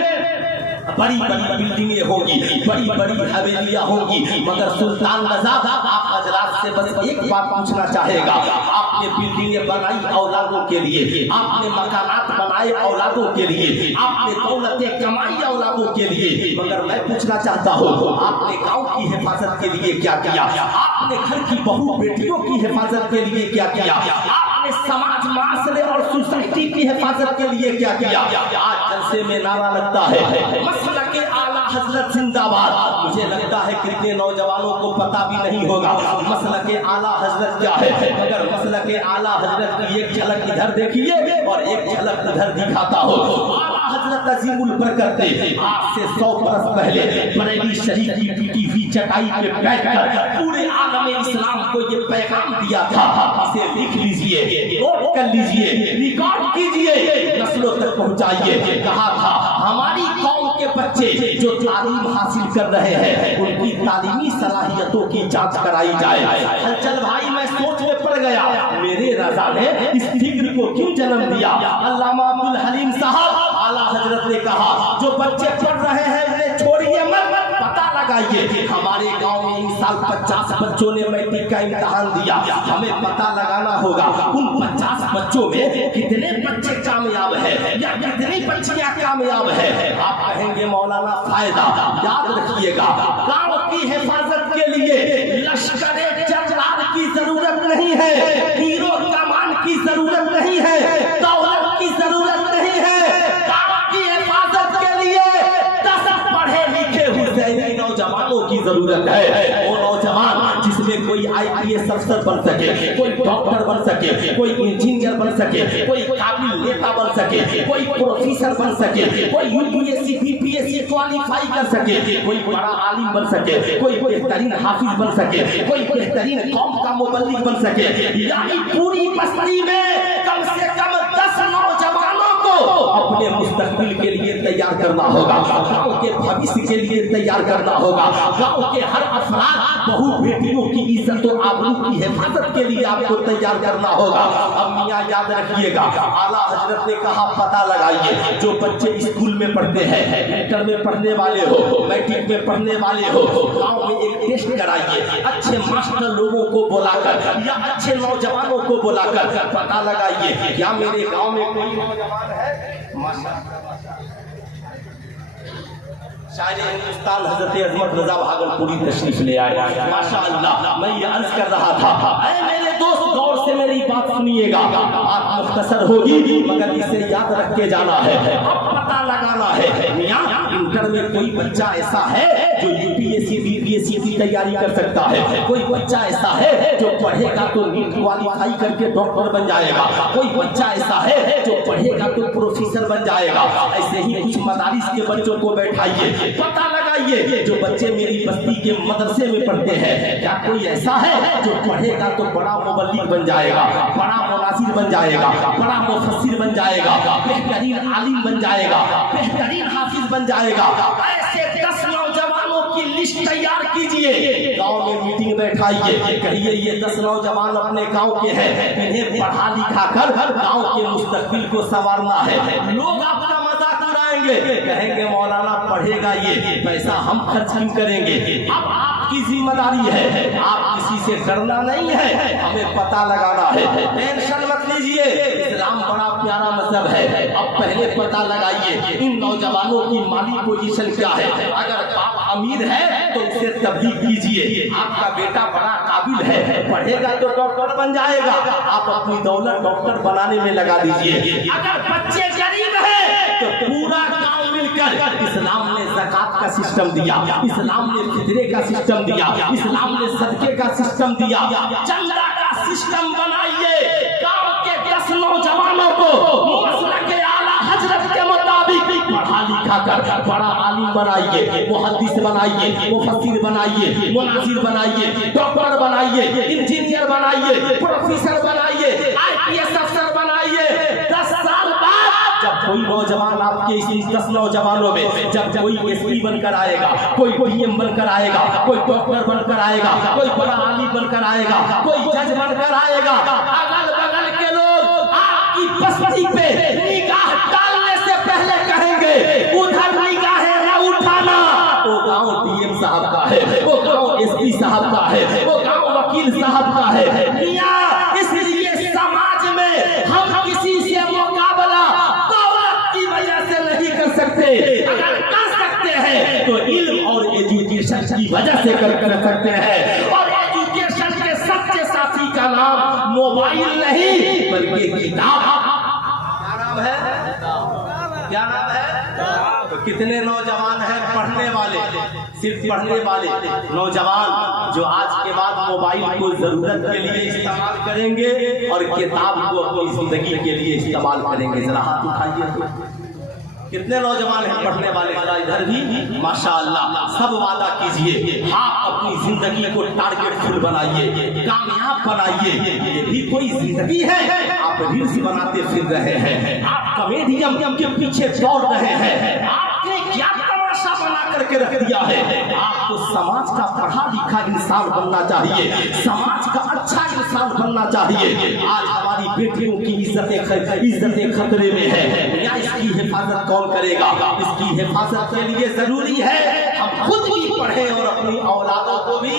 बड़ी बड़ी बिल्डिंगें होगी, बड़ी बड़ी हवेलियां होगी, मगर सुल्तान नजाब आप हजरात से बस एक बात पूछना चाहेगा, आपने बिल्डिंगें बनाई औलादों के लिए, आपने मकानात बनाए औलादों के लिए, आपने दौलतें कमाई औलादों के लिए, मगर मैं पूछना चाहता हूँ आपने गांव की हिफाजत के लिए क्या किया? आपने घर की बहू बेटियों की हिफाजत के लिए क्या किया? आपने समाज माशरे और सोसाइटी की हिफाजत के लिए क्या किया? आज जलसे में नारा लगता है मसलक आला हजरत जिंदाबाद। मुझे लगता है कितने नौजवानों को पता भी नहीं होगा मसलक आला हजरत क्या है, मगर मसलक आला हजरत की एक झलक इधर देखिए और एक झलक इधर दिखाता हो। आला हजरत अजीमुल बरकत ने आज से 100 बरस पहले बरेली शरीफ की टीवी चटाई पे बैठकर पूरे आलम इस्लाम को ये पैगाम दिया था। इसे लिख लीजिए, नोट कर लीजिए, रिकॉर्ड कीजिए, नस्लों तक पहुंचाइए। कहा था हमारी कौम के बच्चे जो तालीम हासिल कर रहे हैं उनकी तालीमी सलाहियतों की जांच कराई जाए। हलचल भाई मैं सोच में पड़ गया, मेरे रजा ने इस फिक्र को क्यों जन्म दिया? अल्लामा अब्दुल हलीम साहब आला हजरत ने कहा जो बच्चे पढ़ रहे हैं उन्हें छोड़िए मत, पता लगाइए। हमारे गांव में इस साल 50 बच्चों ने मैट्रिक का इम्तिहान दिया, हमें पता लगाना होगा उन 50 बच्चों में कितने बच्चे कामयाब है या कितनी बच्चियां कामयाब है। आप कहेंगे मौलाना फायदा, याद रखिएगा गांव की हिफाजत के लिए लश्करे जरदार की जरूरत नहीं है, हीरो कमान की जरूरत नहीं है, दौलत की जरूरत नहीं है। गांव की हिफाजत के लिए 10 पढ़े लिखे हुसैनी नौजवानों की जरूरत है। वो नौजवान जिसमें कोई आईपीएस अफसर बन सके, कोई डॉक्टर बन सके, कोई इंजीनियर बन सके, कोई काबिल नेता बन सके, कोई प्रोफेसर बन सके, कोई यूपीएससी बीपीएससी क्वालिफाई कर सके, कोई बड़ा आलिम बन सके, कोई बेहतरीन हाफिज बन सके, कोई बेहतरीन कौम का मुबल्लिग बन सके। यानी पूरी बस्ती में कम से कम 10 नौजवानों को अपने मुस्तकबिल के लिए तैयार करना होगा, गांव के भविष्य के लिए तैयार करना होगा। गांव के हर अफराद बहू बेटियों की इज्जत और आबरू की हिफाजत के लिए आपको तैयार करना होगा। अब मियां याद रखिएगा आला हजरत ने कहा पता लगाइए जो बच्चे स्कूल में पढ़ते हैं, इंटर में पढ़ने वाले हो, मैट्रिक में पढ़ने वाले हो, गांव में एक टेस्ट कराइए, अच्छे मास्टर लोगों को बुलाकर या अच्छे नौजवानों को बुलाकर पता लगाइए क्या मेरे गांव में कोई नौजवान है। शायद हिंदुस्तान हजरत अजमत रजा भागलपुरी तशरीफ ले आए, माशाअल्लाह। मैं ये अर्ज कर रहा था ऐ मेरे दोस्त गौर से मेरी मेरी बात सुनिएगा, बात मुख्तसर होगी मगर इसे याद रख के जाना है। अब पता लगाना है मियां इंटर में कोई बच्चा ऐसा है जो यूपीएससी बीपीएससी की तैयारी कर सकता है, कोई बच्चा ऐसा है जो पढ़ेगा तो नीट क्वालिफाई करके डॉक्टर बन जाएगा, कोई बच्चा ऐसा है जो पढ़ेगा तो प्रोफेसर बन जाएगा। ऐसे ही कुछ मदारिस के बच्चों को बैठाइए, पता लगाइए जो बच्चे मेरी बस्ती के मदरसे में पढ़ते हैं क्या कोई ऐसा है जो पढ़ेगा तो बड़ा मुबल्लिग बन जाएगा, बड़ा मुनासिर बन जाएगा, बड़ा मुफस्सिर बन जाएगा, बेहतरीन आलिम बन जाएगा, बेहतरीन हाफिज बन जाएगा। ऐसे 10 नौजवानों की लिस्ट तैयार कीजिए, गांव में मीटिंग बैठाइए, कहिए ये 10 नौजवान अपने गांव के हैं, इन्हें पढ़ा लिखा कर गांव के मुस्तकबिल को संवारना है। लोग आपका मजाक उड़ाएंगे, कहेंगे मौलाना पढ़ेगा ये, पैसा हम खर्च क्यों करेंगे। अब आपकी जिम्मेदारी है, आप किसी से डरना नहीं है, हमें पता लगाना है। टेंशन मत लीजिए, इस्लाम बड़ा प्यारा मजहब है। अब पहले पता लगाइए इन नौजवानों की माली पोजीशन क्या है। अगर बाप अमीर है तो इसे तबलीग कीजिए, आपका बेटा बड़ा काबिल है, पढ़ेगा तो डॉक्टर बन जाएगा, आप अपनी दौलत डॉक्टर बनाने में लगा दीजिए। अगर बच्चे गरीब है तो पूरा गांव मिलकर इस्लाम ने ज़कात का सिस्टम दिया, इस्लाम ने फितरे का सिस्टम दिया, इस्लाम ने सदके का सिस्टम दिया, चंदा का सिस्टम बनाइए। गांव के 10 नौजवानों को मसलके आला हजरत के मुताबिक पढ़ा लिखा कर बड़ा आलिम बनाइए, मुहद्दिस बनाइए, मुफस्सिर बनाइए, मुनासिर बनाइए, डॉक्टर बनाइए, इंजीनियर बनाइए, प्रोफेसर बनाइए, आईपीएस अफसर बनाइए। 10 साल बाद जब कोई नौजवान आपके इस 10 नौजवानों में जब कोई एसपी बनकर आएगा, कोई डीएम बनकर आएगा, कोई डॉक्टर बनकर आएगा, कोई बड़ा आलिम बनकर आएगा, कोई जज बनकर आएगा, अगल बगल के लोग आपकी बस्ती पे निगाह डालने से पहले कहेंगे उधर निगाहें न उठाना। वो गांव डीएम साहब का है, वो गांव एसपी साहब का है, वो गांव वकील साहब का है। मियां इसलिए समाज में हम किसी से मुकाबला दौलत की वजह से नहीं कर सकते, अगर कर सकते हैं तो इल्म और एजुकेशन की वजह से कर सकते हैं। और एजुकेशन के सच्चे साथी का नाम मोबाइल नहीं बल्कि किताब। क्या नाम है? क्या नाम है? तो कितने नौजवान हैं पढ़ने वाले, सिर्फ पढ़ने वाले नौजवान जो आज के बाद मोबाइल को जरूरत के लिए इस्तेमाल करेंगे और किताब को अपनी जिंदगी के लिए इस्तेमाल करेंगे। जरा हाथ उठाइए, कितने नौजवान हैं पढ़ने वाले, जरा इधर भी माशाअल्लाह। सब वादा कीजिए, आप अपनी जिंदगी को टारगेटफुल बनाइए, कामयाब बनाइए। ये भी कोई जिंदगी है? आप रील्स बनाते फिर रहे हैं, आप कॉमेडियन के पीछे दौड़ रहे हैं, आपने क्या तमाशा बना करके रख दिया है। आपको समाज का पढ़ा लिखा इंसान बनना चाहिए, समाज का अच्छा इंसान बनना चाहिए। आज हमारी बेटियों की इज्जतें खतरे में है, या इसकी हिफाजत कौन करेगा? इसकी हिफाजत के लिए जरूरी है हम खुद भी पढ़ें और अपनी औलादों को भी।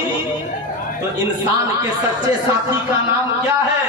तो इंसान के सच्चे साथी का नाम क्या है?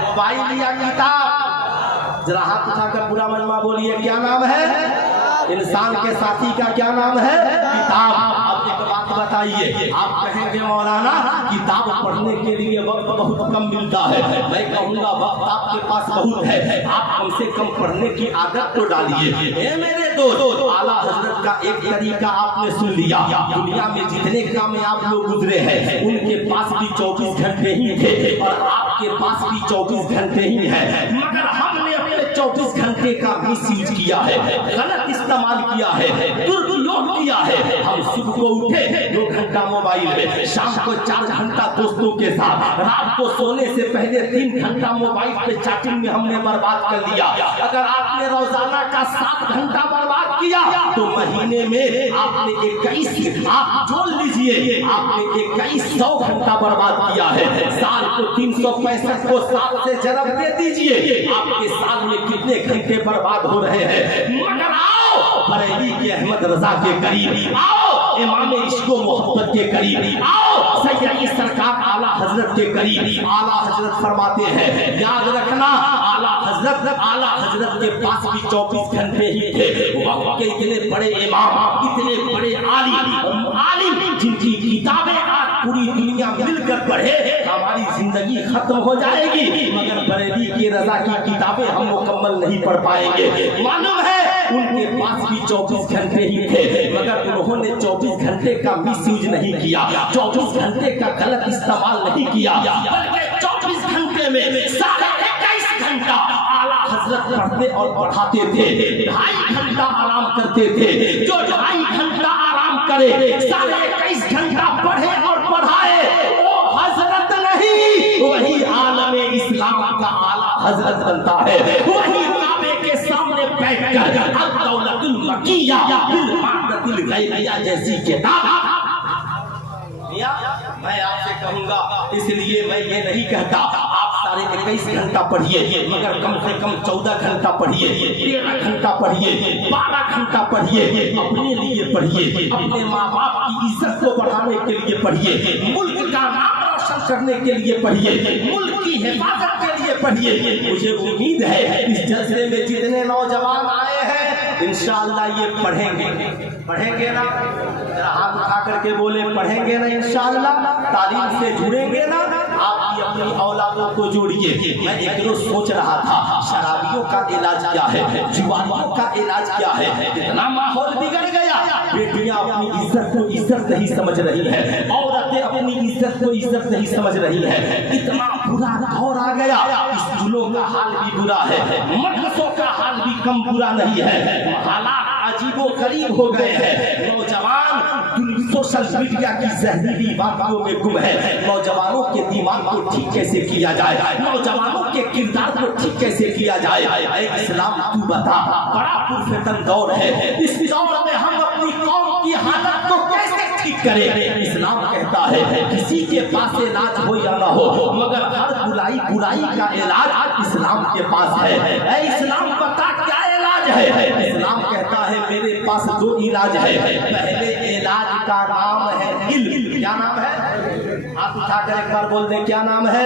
मोबाइल या किताब? जरा हाथ उठाकर पूरा मजमा बोलिए, क्या नाम है? इंसान के साथी का क्या नाम है? किताब। आप एक बात बताइए, आप कहेंगे मौलाना किताब पढ़ने के लिए वक्त बहुत कम मिलता है। मैं कहूँगा वक्त आपके पास बहुत है, आप कम से कम पढ़ने की आदत तो डालिए। मेरे दोस्त, आला हजरत का एक तरीका आपने सुन लिया। दुनिया में जितने कामयाब लोग गुजरे हैं उनके पास भी 24 घंटे ही थे और आपके पास भी 24 घंटे ही है, मगर हमने अपने 24 घंटे का मिसयूज किया है, गलत इस्तेमाल किया है, दुरुपयोग किया है। हम सुबह को उठे 2 घंटा मोबाइल में, शाम को 4 घंटा दोस्तों के साथ, रात को सोने से पहले 3 घंटा मोबाइल पे चैटिंग में हमने बर्बाद कर दिया। अगर आपने रोजाना का 7 घंटा बर्बाद किया तो महीने में आपने 21, आप जोड़ लीजिए, आपने 2100 घंटा बर्बाद किया है। साल को 365 को 7 से जरब दे दीजिए, आपके साल में कितने घंटे बर्बाद हो रहे हैं। मगर आओ बरेली के अहमद रजा के करीब, आओ इमाम इश्क़ो मोहब्बत के करीब, आओ सैयदी सरकार आला हजरत के करीब। आला हजरत फरमाते हैं, याद रखना आला हजरत के पास भी 24 घंटे ही थे। वक्त के इतने बड़े इमाम, इतने बड़े आलिम जिनकी किताबें पूरी दुनिया मिलकर पढ़े हमारी जिंदगी खत्म हो जाएगी, मगर बरेली की रजा की किताबें हम मुकम्मल नहीं पढ़ पाएंगे। मालूम है उनके पास भी 24 घंटे ही थे, मगर उन्होंने 24 घंटे का मिसयूज नहीं किया, 24 घंटे का गलत इस्तेमाल नहीं किया, बल्कि 24 घंटे में साढ़े 21 घंटा आला हजरत पढ़ते और पढ़ाते थे, 2.5 घंटा आराम करते थे। जो 2.5 घंटा आराम करे, साढ़े 21 घंटा पढ़े और पढ़ाए, वो हजरत नहीं, वही आलमे इस्लाम का आला हजरत बनता है। वही काबे के सामने बैठकर अद-दौलतुल मकिया बिल मादतिल गैरिया जैसी किताब। मैं आपसे कहूंगा, इसलिए मैं ये नहीं कहता आप साढ़े 21 घंटा पढ़िए, मगर कम से कम 14 घंटा पढ़िए, 13 घंटा पढ़िए, 12 घंटा पढ़िए, अपने लिए पढ़िए, अपने माँ बाप की इज्जत को बढ़ाने के लिए पढ़िए, मुल्क का नाम रोशन करने के लिए पढ़िए, मुल्क की हिफाजत के लिए पढ़िए। मुझे उम्मीद है इस जलसे में जितने नौजवान आए हैं इंशाअल्लाह ये पढ़ेंगे ना, हाथ उठा करके बोले पढ़ेंगे ना इंशाअल्लाह, तालीम से जुड़ेंगे ना। आपकी अपनी औलादों को जोड़िए। मैं एक रोज सोच रहा था शराबियों का इलाज क्या है, जुआनियों का इलाज क्या है, इतना माहौल बिगड़ गया। बेटियां अपनी इज्जत को इज्जत नहीं समझ रही है, औरतें अपनी इज्जत को इज्जत नहीं समझ रही है, इतना बुरा दौर आ गया। स्कूलों का हाल भी बुरा है, मदरसों का हाल भी कम बुरा नहीं है, हालात अजीबो गरीब हो गए हैं। नौजवान सोशल मीडिया की जहरीली बातों में गुम है। नौजवानों के दिमाग को ठीक कैसे किया जाए, नौजवानों के किरदार को ठीक कैसे किया जाए। इस्लाम तू बता, बड़ा पुरफितन दौर है, इस दौर में हम अपनी कौम की हालत को कैसे ठीक करें। इस्लाम कहता है किसी के पास इलाज हो या ना हो, मगर हर बुराई का इलाज इस्लाम के पास है। इस्लाम बता क्या इलाज है। इस्लाम कहता है मेरे पास 2 इलाज है। पहले इलाज का नाम है इल्म। क्या नाम है? हाथ उठाकर एक बार बोल दे क्या नाम है।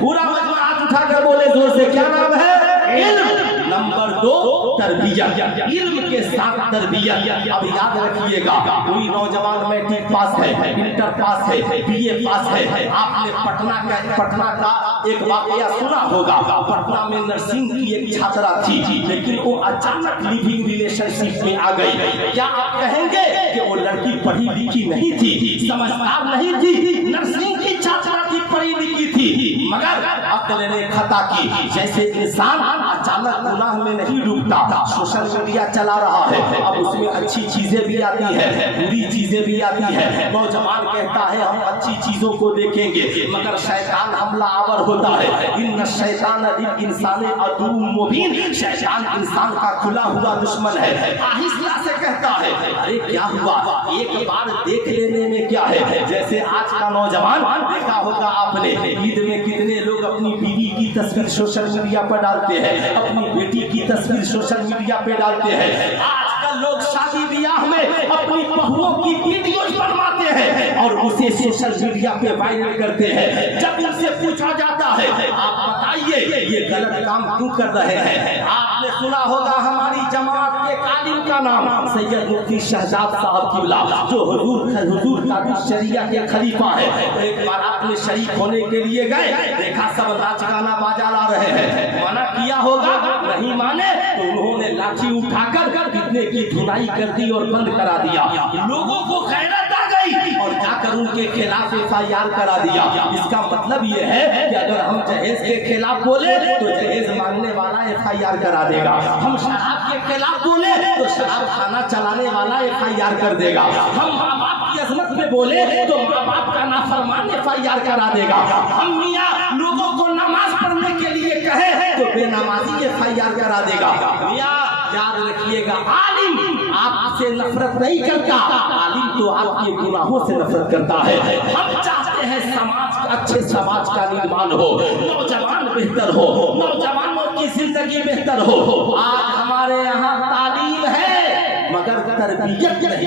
पूरा मजमा हाथ उठाकर बोले जोर से क्या नाम है। इल्म। नंबर 2 तरबियत। इल्म के साथ तरबियत। अब याद रखिएगा, कोई नौजवान मैट्रिक पास है, इंटर पास है, बीए पास है, आपने पटना का एक वाकया सुना होगा। पटना में नर्सिंग की एक छात्रा थी, लेकिन वो अचानक लिविंग रिलेशनशिप में आ गई। क्या आप कहेंगे कि वो लड़की पढ़ी लिखी नहीं थी, समझदार नहीं थी, नर्सिंग की छात्रा थी, पढ़ी लिखी थी, मगर अक्ल ने खता की। जैसे इंसान अचानक गुनाह में नहीं डूबता, सोशल मीडिया चला रहा है, अब उसमें अच्छी चीजें भी आती है, बुरी चीजें भी आती है। नौजवान कहता है हम अच्छी चीजों को देखेंगे, मगर शैतान हमला आवर होता है। इन्न शैतान लिल इंसान अदुव्वुम मुबीन। शैतान इंसान का खुला हुआ दुश्मन है। आहिस्ता से कहता है अरे क्या हुआ, एक बार देख लेने में क्या है। जैसे आज का नौजवान देखा होगा आपने, ईद में कितने लोग अपनी बीवी की तस्वीर सोशल मीडिया पर डालते हैं, अपनी बेटी की तस्वीर सोशल मीडिया पे डालते हैं। आजकल लोग शादी ब्याह में अपनी बहुओं की वीडियोज बनवाते हैं और उसे सोशल मीडिया पे वायरल करते हैं। जब उनसे पूछा जाता है आप बताइए ये गलत काम क्यों कर रहे हैं। आपने सुना होगा हमारी जमात के कालिम का नाम सैयद मुफ्ती शहजाद साहब किबला, जो हुजूर कादिर शरिया के खलीफा है। एक बार आपने शरीक होने के लिए गए, देखा सब नाच गाना बाजा ला रहे हैं, मना किया होगा, नहीं माने तो उन्होंने लाठी उठाकर कितने की धुनाई कर दी और बंद करा दिया। लोगों को गैरत आ गई और जाकर उनके खिलाफ FIR करा दिया। इसका मतलब ये है कि अगर हम जहेज के खिलाफ बोले तो जहेज मांगने वाला FIR करा देगा, हम शराब के खिलाफ बोले तो शराब खाना चलाने वाला FIR कर देगा, हम माँ बाप की अजमत में बोले तो माँ बाप का नाफरमान FIR करा देगा, हम मियाँ लोगों को नमाज पढ़ने के लिए कहे तो बेनमाजी FIR करा देगा। मियाँ याद रखिएगा, आलिम आपसे नफरत नहीं करता, आलिम तो आपके गुनाहों से नफरत करता है। हम चाहते हैं समाज अच्छे समाज का निर्माण हो, नौजवान बेहतर हो, नौजवानों की जिंदगी बेहतर हो। आज हमारे यहाँ तालीम है मगर तरबियत नहीं,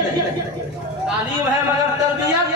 तालीम है मगर तरबियत।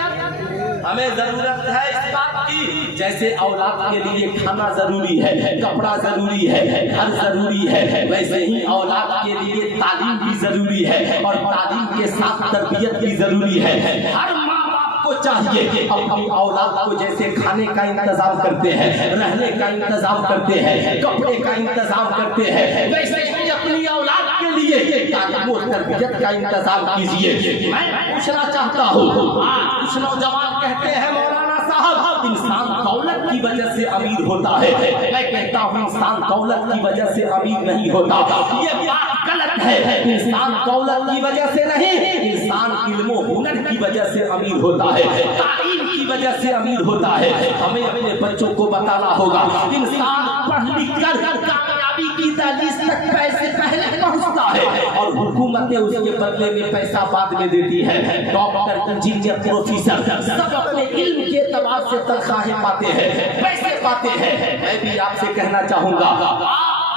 हमें जरूरत है इस बात की, जैसे औलाद के लिए खाना जरूरी है, कपड़ा जरूरी है, घर जरूरी है, वैसे ही औलाद के लिए तालीम भी जरूरी है और तालीम के साथ तरबियत भी जरूरी है। हर माँ बाप کو چاہیے اپنی اولاد کو جیسے کھانے کا انتظام کرتے ہیں، رہنے کا انتظام کرتے ہیں، کپڑے کا انتظام کرتے ہیں، ویسے ہی اپنی اولاد کے لیے تعلیم و تربیت کا انتظام کیجیے۔ میں پوچھنا چاہتا ہوں، آج کچھ نوجوان کہتے ہیں مولانا صاحب انسان دولت کی وجہ سے امیر ہوتا ہے، میں کہتا ہوں انسان دولت کی وجہ سے امیر نہیں ہوتا، یہ بات غلط ہے۔ انسان دولت کی وجہ سے نہیں، انسان علم و ہنر کی وجہ سے امیر ہوتا ہے، تعلیم کی وجہ سے امیر ہوتا ہے۔ ہمیں اپنے بچوں کو بتانا ہوگا انسان پڑھ لکھ کر کامیابی کی دہلیز تک پیسے پہلے پہنچتا ہے اور حکومتیں اس کے بدلے میں پیسہ بعد میں دیتی ہے۔ ڈاکٹر، انجینئر، پروفیسر سب اپنے علم کے اعتبار سے تنخواہیں پاتے ہیں، پیسے پاتے ہیں۔ میں بھی آپ سے کہنا چاہوں گا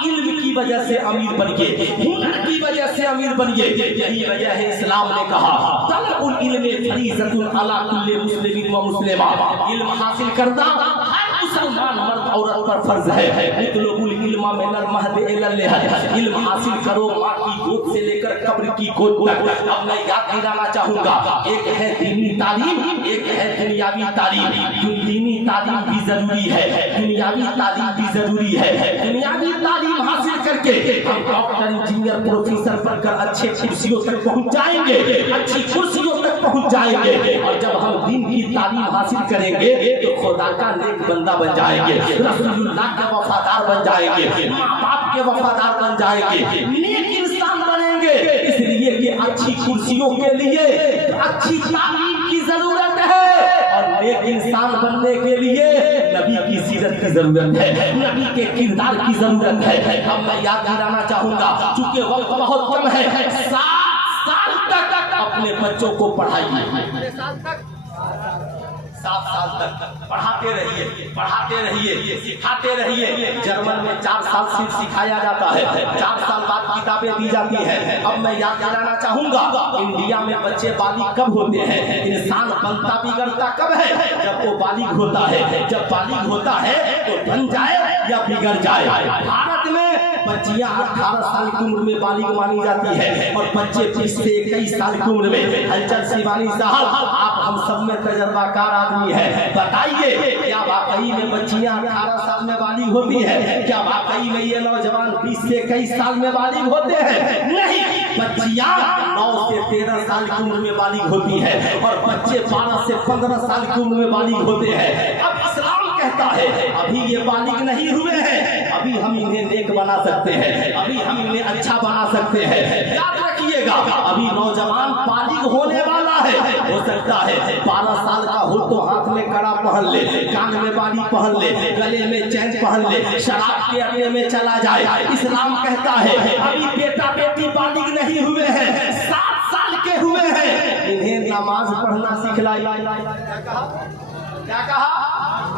علم کی وجہ سے امیر بنیے، ہنر کی وجہ سے امیر بنیے۔ یہی وجہ ہے اسلام نے کہا طلب العلم فریضۃ علی کل مسلم و مسلمہ، علم حاصل کرنا ہر مسلمان مرد عورت پر فرض ہے۔ اطلبوا العلم من المہد الی اللحد، علم حاصل کرو ماں کی گود سے لے کر قبر کی گود تک۔ اب میں یاد دلانا چاہوں گا ایک ہے دینی تعلیم، ایک ہے دنیاوی تعلیم۔ دینی تعلیم بھی ضروری ہے، دنیاوی تعلیم بھی ضروری ہے۔ دنیاوی تعلیم حاصل کر کے ہم ڈاکٹر، انجینئر، پروفیسر بن کر اچھے کرسیوں تک پہنچ جائیں گے، اچھی کرسیوں تک پہنچ جائیں گے۔ اور جب ہم دین کی تعلیم حاصل کریں گے تو خدا کا نیک بندہ بن جائیں گے، رسول اللہ کے وفادار بن جائیں گے، ماں باپ کے وفادار بن جائیں گے، نیک انسان بنیں گے۔ اس لیے کہ اچھی کرسیوں کے لیے اچھی تعلیم کی ضرورت ہے اور نیک انسان بننے کے لیے نبی کی سیرت کی ضرورت ہے، نبی کے کردار کی ضرورت ہے۔ اب میں یاد دلانا چاہوں گا چونکہ وقت بہت کم ہے، 7 سال تک اپنے بچوں کو پڑھائیے، 7 سال تک پڑھاتے رہیے، سکھاتے رہیے۔ جرمن میں 4 سال صرف سکھایا جاتا ہے، 4 سال بعد کتابیں دی جاتی ہیں۔ اب میں یاد دلانا چاہوں گا انڈیا میں بچے بالغ کب ہوتے ہیں؟ انسان بنتا بگڑتا کب ہے؟ جب وہ بالغ ہوتا ہے۔ جب بالغ ہوتا ہے تو بن جائے یا بگڑ جائے۔ بھارت میں بچیاں 18 سال کی عمر میں بالغ مانی جاتی ہے اور بچے 20 سے 21 سال کی عمر میں۔ ہلچل سیوانی صاحب، آپ ہم سب میں تجربہ کار آدمی ہے، بتائیے کیا واقعی میں بچیاں 18 سال میں بالغ ہوتی ہیں؟ کیا واقعی میں یہ نوجوان 20 سے 21 سال میں بالغ ہوتے ہیں؟ نہیں، بچیاں 9 سے 13 سال کی عمر میں بالغ ہوتی ہے اور بچے 12 سے 15 سال کی عمر میں بالغ ہوتے ہیں۔ اب اسلام کہتا ہے ابھی یہ بالغ نہیں ہوئے ہیں، ابھی ہم انہیں نیک بنا سکتے ہیں، ابھی ہم انہیں اچھا بنا سکتے ہیں۔ یاد رکھیے گا ابھی نوجوان بالغ ہونے والا ہے، ہو سکتا ہے 12 سال کا ہو تو ہاتھ میں کڑا پہن لے، کان میں بالی پہن لے، گلے میں چین پہن لے، شراب کے اڈے میں چلا جائے۔ اسلام کہتا ہے ابھی بیٹا بیٹی بالغ نہیں ہوئے ہیں، 7 سال کے ہوئے ہیں، انہیں نماز پڑھنا سکھلائیے۔ کیا کہا؟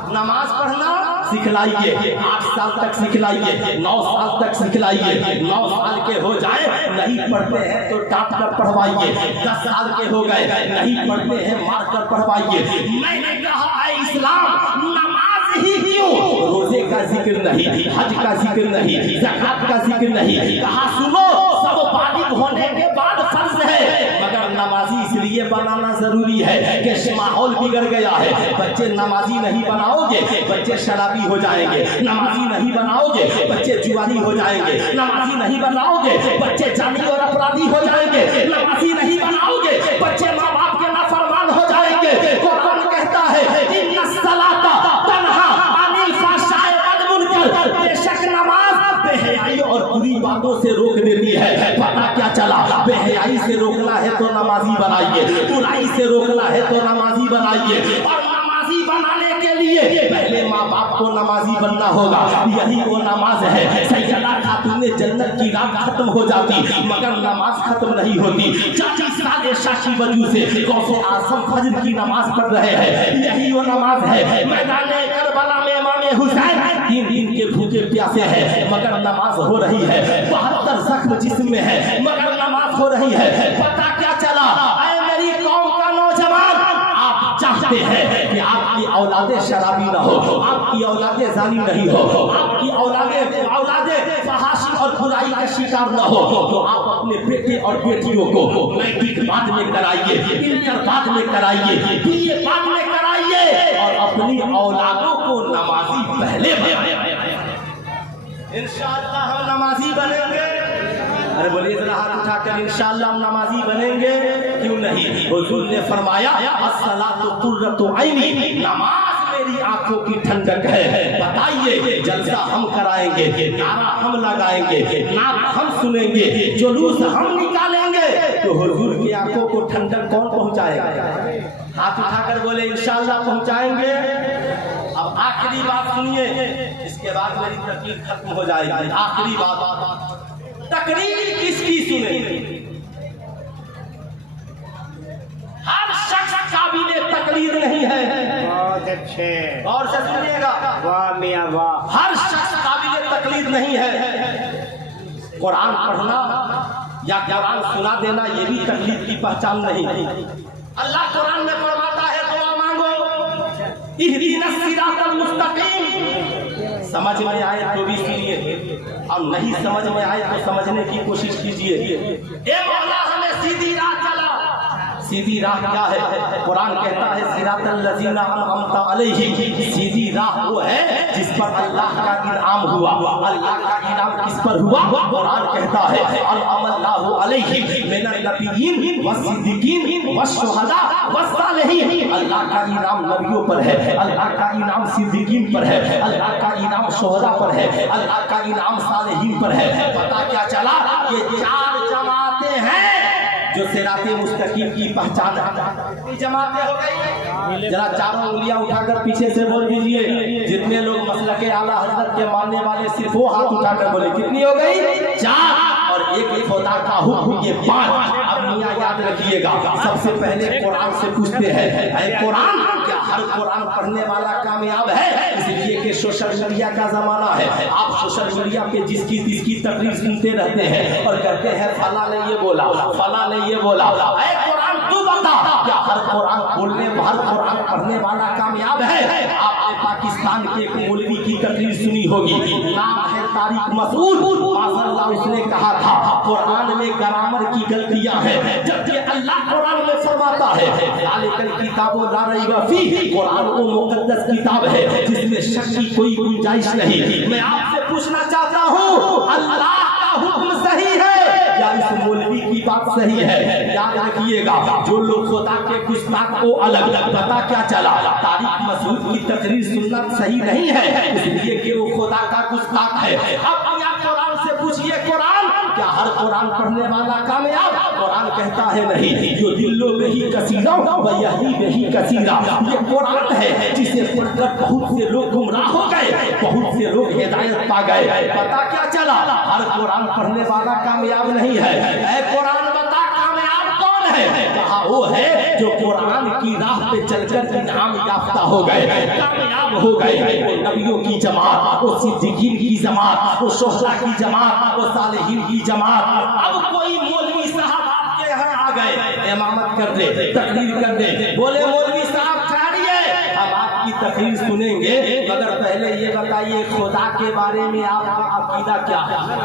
نماز پڑھنا سکھلائیے، 8 سال تک سکھلائیے، 9 سال تک سکھلائیے، 9 سال کے ہو جائیں نہیں پڑھتے ہیں تو ڈانٹ کر پڑھوائیے، 10 سال کے ہو گئے نہیں پڑھتے ہیں مار کر پڑھوائیے۔ میں نے کہا ہے اسلام نماز ہی کیوں، روزے کا ذکر نہیں، حج کا ذکر نہیں، زکات کا ذکر نہیں۔ کہا سنو سب بالغ ہونے کے بعد فرض ہے، مگر نمازی اس لیے بنانا ضروری ہے کہ ماحول بگڑ گیا ہے۔ بچے نمازی نہیں بناؤ گے بچے شرابی ہو جائیں گے، نمازی نہیں بناؤ گے بچے جواری ہو جائیں گے، نمازی نہیں بناؤ گے بچے جانی اور اپرادھی ہو جائیں گے، نمازی نہیں بناؤ گے بچے ماں باپ کے نافرمان ہو جائیں گے۔ قرآن کہتا ہے ان الصلاۃ تنہی عن الفحشاء والمنکر، بے شک نماز بے حیائی اور بری باتوں سے روک دیتی ہے۔ پتہ کیا چلا؟ بے حیائی سے روکنا ہے تو نمازی بنائیے، برائی سے روکنا ہے تو نمازی بنائیے۔ اور نمازی بنانے کے لیے پہلے ماں باپ کو نمازی بننا ہوگا، یہی وہ نماز ہے۔ سیدہ خاتون جنت کی رات ختم ہو جاتی مگر نماز ختم نہیں ہوتی۔ 40 سال عشاء کی وجہ سے غوث اعظم فجر کی نماز پڑھ رہے ہیں، یہی وہ نماز ہے۔ میدان کربلا میں امام حسین 3 دن کے بھوکے پیاسے ہیں مگر نماز ہو رہی ہے، 72 زخم جسم میں ہے مگر نماز ہو رہی ہے۔ پتہ کیا چلا؟ اے میری قوم کا نوجوان، آپ چاہتے چاہتے ہیں کہ آپ کی اولادیں شرابی نہ ہو، آپ کی اولادیں زانی نہیں ہو، آپ کی اولادیں فحاشی اور برائی کا شکار نہ ہو، تو آپ اپنے بیٹے اور بیٹیوں کو میٹرک بعد میں کرائیے، انٹر بعد میں کرائیے، BA بعد میں کرائیے، اور اپنی اولادوں کو نمازی پہلے بنائیے۔ انشاءاللہ ہم نمازی بنیں گے۔ ارے بولیے ذرا ہاتھ اٹھا کر انشاءاللہ ہم نمازی بنیں گے، کیوں نہیں؟ حضور نے فرمایا الصلاۃ قرۃ عینی، نماز میری آنکھوں کی ٹھنڈک ہے۔ بتائیے جلسہ ہم کرائیں گے، نعرہ ہم لگائیں گے، نعت ہم سنیں گے، جلوس ہم نکالیں گے، تو حضور کی آنکھوں کو ٹھنڈک کون پہنچائے گا؟ ہاتھ اٹھا کر بولے انشاءاللہ پہنچائیں گے۔ اب آخری بات سنیے، اس کے بعد میری تقریر ختم ہو جائے گی۔ آخری بات، تقریر کس کی سنیں؟ ہر شخص قابل تقلید نہیں ہے۔ بہت اچھے، اور سے سنیے گا، واہ میاں واہ، ہر شخص قابل تقلید نہیں ہے۔ قرآن پڑھنا یا قرآن سنا دینا یہ بھی تقلید کی پہچان نہیں۔ اللہ قرآن میں فرماتا ہے دعا مانگو، اہدنا الصراط المستقیم۔ سمجھ میں آئے تو بھی سنیے، اور نہیں سمجھ میں آئے تو سمجھنے کی کوشش کیجیے۔ اے مولا ہمیں سیدھی راہ چلا۔ سیدھی راہ کیا ہے؟ قرآن کہتا ہے صراط الذین انعمت علیہم، سیدھی راہ وہ ہے جس پر اللہ کا انعام ہوا۔ اللہ کا انعام کس پر ہوا؟ قرآن کہتا ہے انعم اللہ علیہم من النبیین والصدیقین والشہداء والصالحین۔ اللہ کا انعام نبیوں پر ہے، اللہ کا انعام صدیقین پر ہے، اللہ کا انعام شہداء پر ہے، اللہ کا انعام صالحین پر ہے۔ پتہ کیا چلا؟ یہ چار جماعتیں ہیں جو صراط مستقیم کی پہچان ہے۔ جماعتیں ہو گئی، ذرا چاروں انگلیاں اٹھا کر پیچھے سے بول دیجئے، جتنے لوگ مسلک اعلیٰ حضرت کے ماننے والے صرف وہ ہاتھ اٹھا کر بولے، کتنی ہو گئی؟ چار، اور ایک خدا کا حکم یہ پانچ۔ اب میاں یاد رکھیے گا، سب سے پہلے قرآن سے پوچھتے ہیں اے قرآن کیا ہر قرآن پڑھنے والا کامیاب ہے؟ اس لیے کہ سوشل میڈیا کا زمانہ ہے، آپ سوشل میڈیا پہ جس کی تقریر سنتے رہتے ہیں اور کہتے ہیں فلاں نے یہ بولا، فلاں نے یہ بولا۔ اے قرآن تو بتا کیا ہر قرآن بولنے ہر قرآن پڑھنے والا کامیاب ہے؟ آپ نے پاکستان کے ایک مولوی کی تقریر سنی ہوگی، نام ہے طارق مسعود، ماشاءاللہ اس نے کہا تھا قرآن میں گرامر کی غلطیاں ہیں، جبکہ اللہ قرآن میں فرماتا ہے ذالک الکتاب لا ریب فیہ، قرآن وہ مقدس کتاب ہے جس میں شک کی کوئی گنجائش نہیں۔ میں آپ سے پوچھنا چاہتا ہوں اللہ کا حکم صحیح ہے یا اس مولوی کی بات صحیح ہے؟ یاد رکھیے گا، جو لوگ خدا کے گستاخ کو الگ پتا کیا چلا، طارق مسعود کی تقریر سننا صحیح نہیں ہے اس لیے کہ وہ خدا کا گستاخ ہے۔ اب یا قرآن سے پوچھئے قرآن کیا ہر قرآن پڑھنے والا کامیاب؟ قرآن کہتا ہے نہیں، جو دلوں میں ہی کثیرہ و یہی میں ہی کثیرہ، یہ قرآن ہے جسے پڑھ کر بہت سے لوگ گمراہ ہو گئے، بہت سے لوگ ہدایت پا گئے۔ پتا کیا چلا؟ ہر قرآن پڑھنے والا کامیاب نہیں ہے۔ اے قرآن بتا کامیاب کون ہے؟ کہا وہ ہے جو قرآن کی راہ پہ چل کر انعام یافتہ ہو گئے، کامیاب ہو گئے۔ وہ نبیوں کی جماعت، وہ صدیقین کی جماعت، وہ شہداء کی جماعت، وہ صالحین کی جماعت۔ اب کوئی مولوی صاحب آپ کے یہاں آ گئے، امامت کر دے، تقریر کر دے، بولے مولوی صاحب ٹھہریے ہم آپ کی تقریر سنیں گے، مگر پہلے یہ بتائیے خدا کے بارے میں آپ کا عقیدہ کیا ہے؟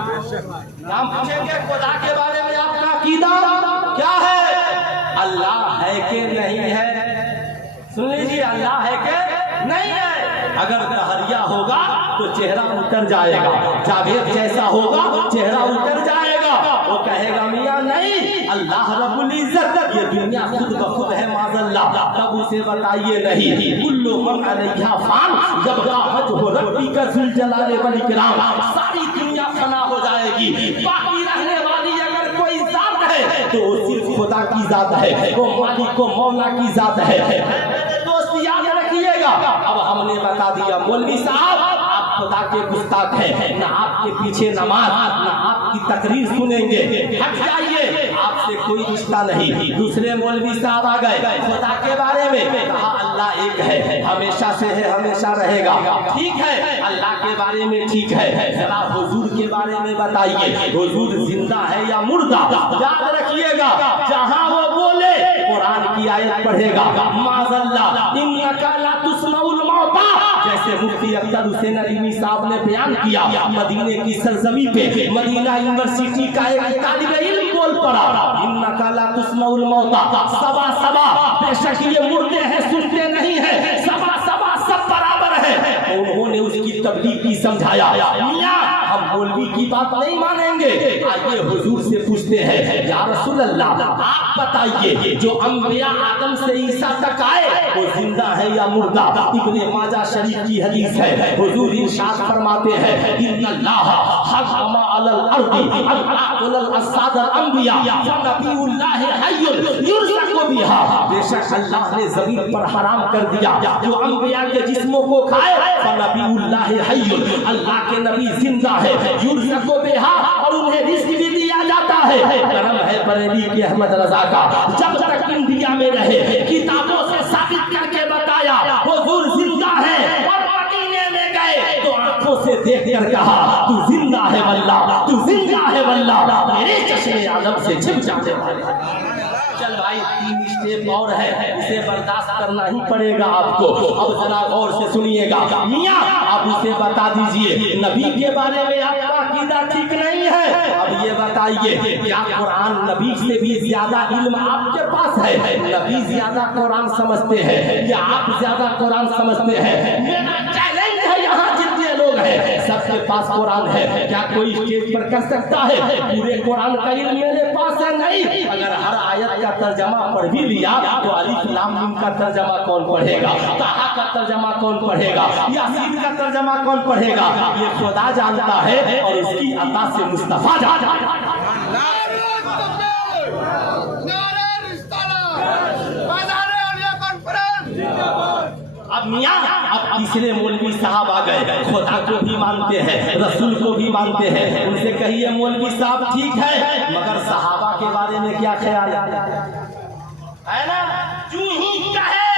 ہم پوچھیں گے خدا کے بارے میں آپ کا عقیدہ کیا ہے؟ اللہ ہے کہ نہیں ہے؟ سن لیجیے، اللہ ہے کہ نہیں ہے؟ اگر دہریا ہوگا تو چہرہ اتر جائے گا، جاوید جیسا ہوگا چہرہ اتر جائے گا، وہ کہے گا میاں نہیں اللہ رب العزت یہ دنیا خود بخود ہے معاذ اللہ، تب اسے بتائیے نہیں کل من علیہا فان یبقی وجہ ربک ذو الجلال والاکرام، ساری دنیا فنا ہو جائے گی، باقی رہنے والی اگر کوئی ذات ہے تو وہ صرف خدا کی ذات ہے، وہ مالک و مولا کی ذات ہے۔ دوست یاد رکھیے گا، اب ہم نے بتا دیا مولوی صاحب آپ خدا کے گستاخ ہیں، نہ آپ کے پیچھے نماز نہ آپ کی تقریر سنیں گے، ہٹ جائیے، آپ سے کوئی رشتہ نہیں۔ دوسرے مولوی صاحب آ گئے، خدا کے بارے میں کہا اللہ ایک ہے، ہمیشہ سے ہے ہمیشہ رہے گا، ٹھیک ہے اللہ کے بارے میں ٹھیک ہے، ذرا حضور کے بارے میں بتائیے حضور زندہ ہے یا مردہ؟ یاد رکھیے گا جہاں وہ بولے قرآن کی آیت پڑھے گا معاذاللہ انکا لا تسمعul موتا، جیسے مفتی اختر حسین علیمی صاحب نے بیان کیا مدینے کی سرزمین پہ مدینہ یونیورسٹی کا ایک طالب علم بول پڑا انکا لا تسمعul موتا، سبا سبا بے شک یہ مردے ہیں سنتے نہیں ہیں، سبا سبا سب برابر ہے۔ انہوں نے اس کی تبلیغ کی سمجھایا میاں ہم مولوی کی بات نہیں مانیں گے، آئیے حضور سے پوچھتے ہیں یا رسول اللہ آپ بتائیے جو انبیاء آدم سے عیسیٰ تک آئے وہ زندہ ہے یا مردہ؟ ابن ماجہ شریف کی حدیث ہے، حضور ارشاد فرماتے ہیں ان اللہ حرم علی الارض ان تاکل الاجساد الانبیاء فنبی اللہ حی یرزق بها، بے شک اللہ نے زمین پر حرام کر دیا جو انبیاء کے جسموں کو کھائے، فنبی اللہ حی، اللہ کے نبی زندہ ہے، یرزق بها اور انہیں رزق بھی دیا جاتا ہے۔ کرم ہے بریلی کے احمد رضا کا، جب تک انڈیا میں رہے کتابوں سے ثابت کر کے بتایا حضور زندہ ہے، اور مدینے میں گئے تو آنکھوں سے دیکھ کر کہا تو زندہ ہے واللہ، تو زندہ ہے واللہ، میرے چشمے عالم سے چھپ جاتے ہیں۔ چل بھائی 3 اسٹیپ اور ہے، اسے برداشت کرنا ہی پڑے گا آپ کو۔ اب ذرا غور سے سنیے گا میاں آپ اسے بتا دیجئے نبی کے بارے میں آپ کا عقیدہ ٹھیک نہیں ہے، اب یہ بتائیے کیا قرآن نبی سے بھی زیادہ علم آپ کے پاس ہے؟ نبی زیادہ قرآن سمجھتے ہیں یا آپ زیادہ قرآن سمجھتے ہیں؟ میرا چیلنج ہے یہاں جتنے لوگ ہیں سب کے پاس قرآن ہے، کیا کوئی اسٹیج پر کر سکتا ہے پورے قرآن کا علم میرے پاس ہے؟ نہیں۔ اگر ہر آیت کا ترجمہ پڑھ بھی لیا تو الف لام میم کا ترجمہ کون پڑھے گا؟ طٰہٰ کا ترجمہ کون پڑھے گا؟ یاسین کا ترجمہ کون پڑھے گا؟ یہ خدا جانتا ہے اور اس کی عطا سے مصطفیٰ جانتا ہے۔ اب میاں اب تیسرے مولوی صاحب آ گئے، خدا کو بھی مانتے ہیں رسول کو بھی مانتے ہیں، ان سے کہیے مولوی صاحب ٹھیک ہے مگر صحابہ کے بارے میں کیا خیال ہے نا؟ جو ہی کہے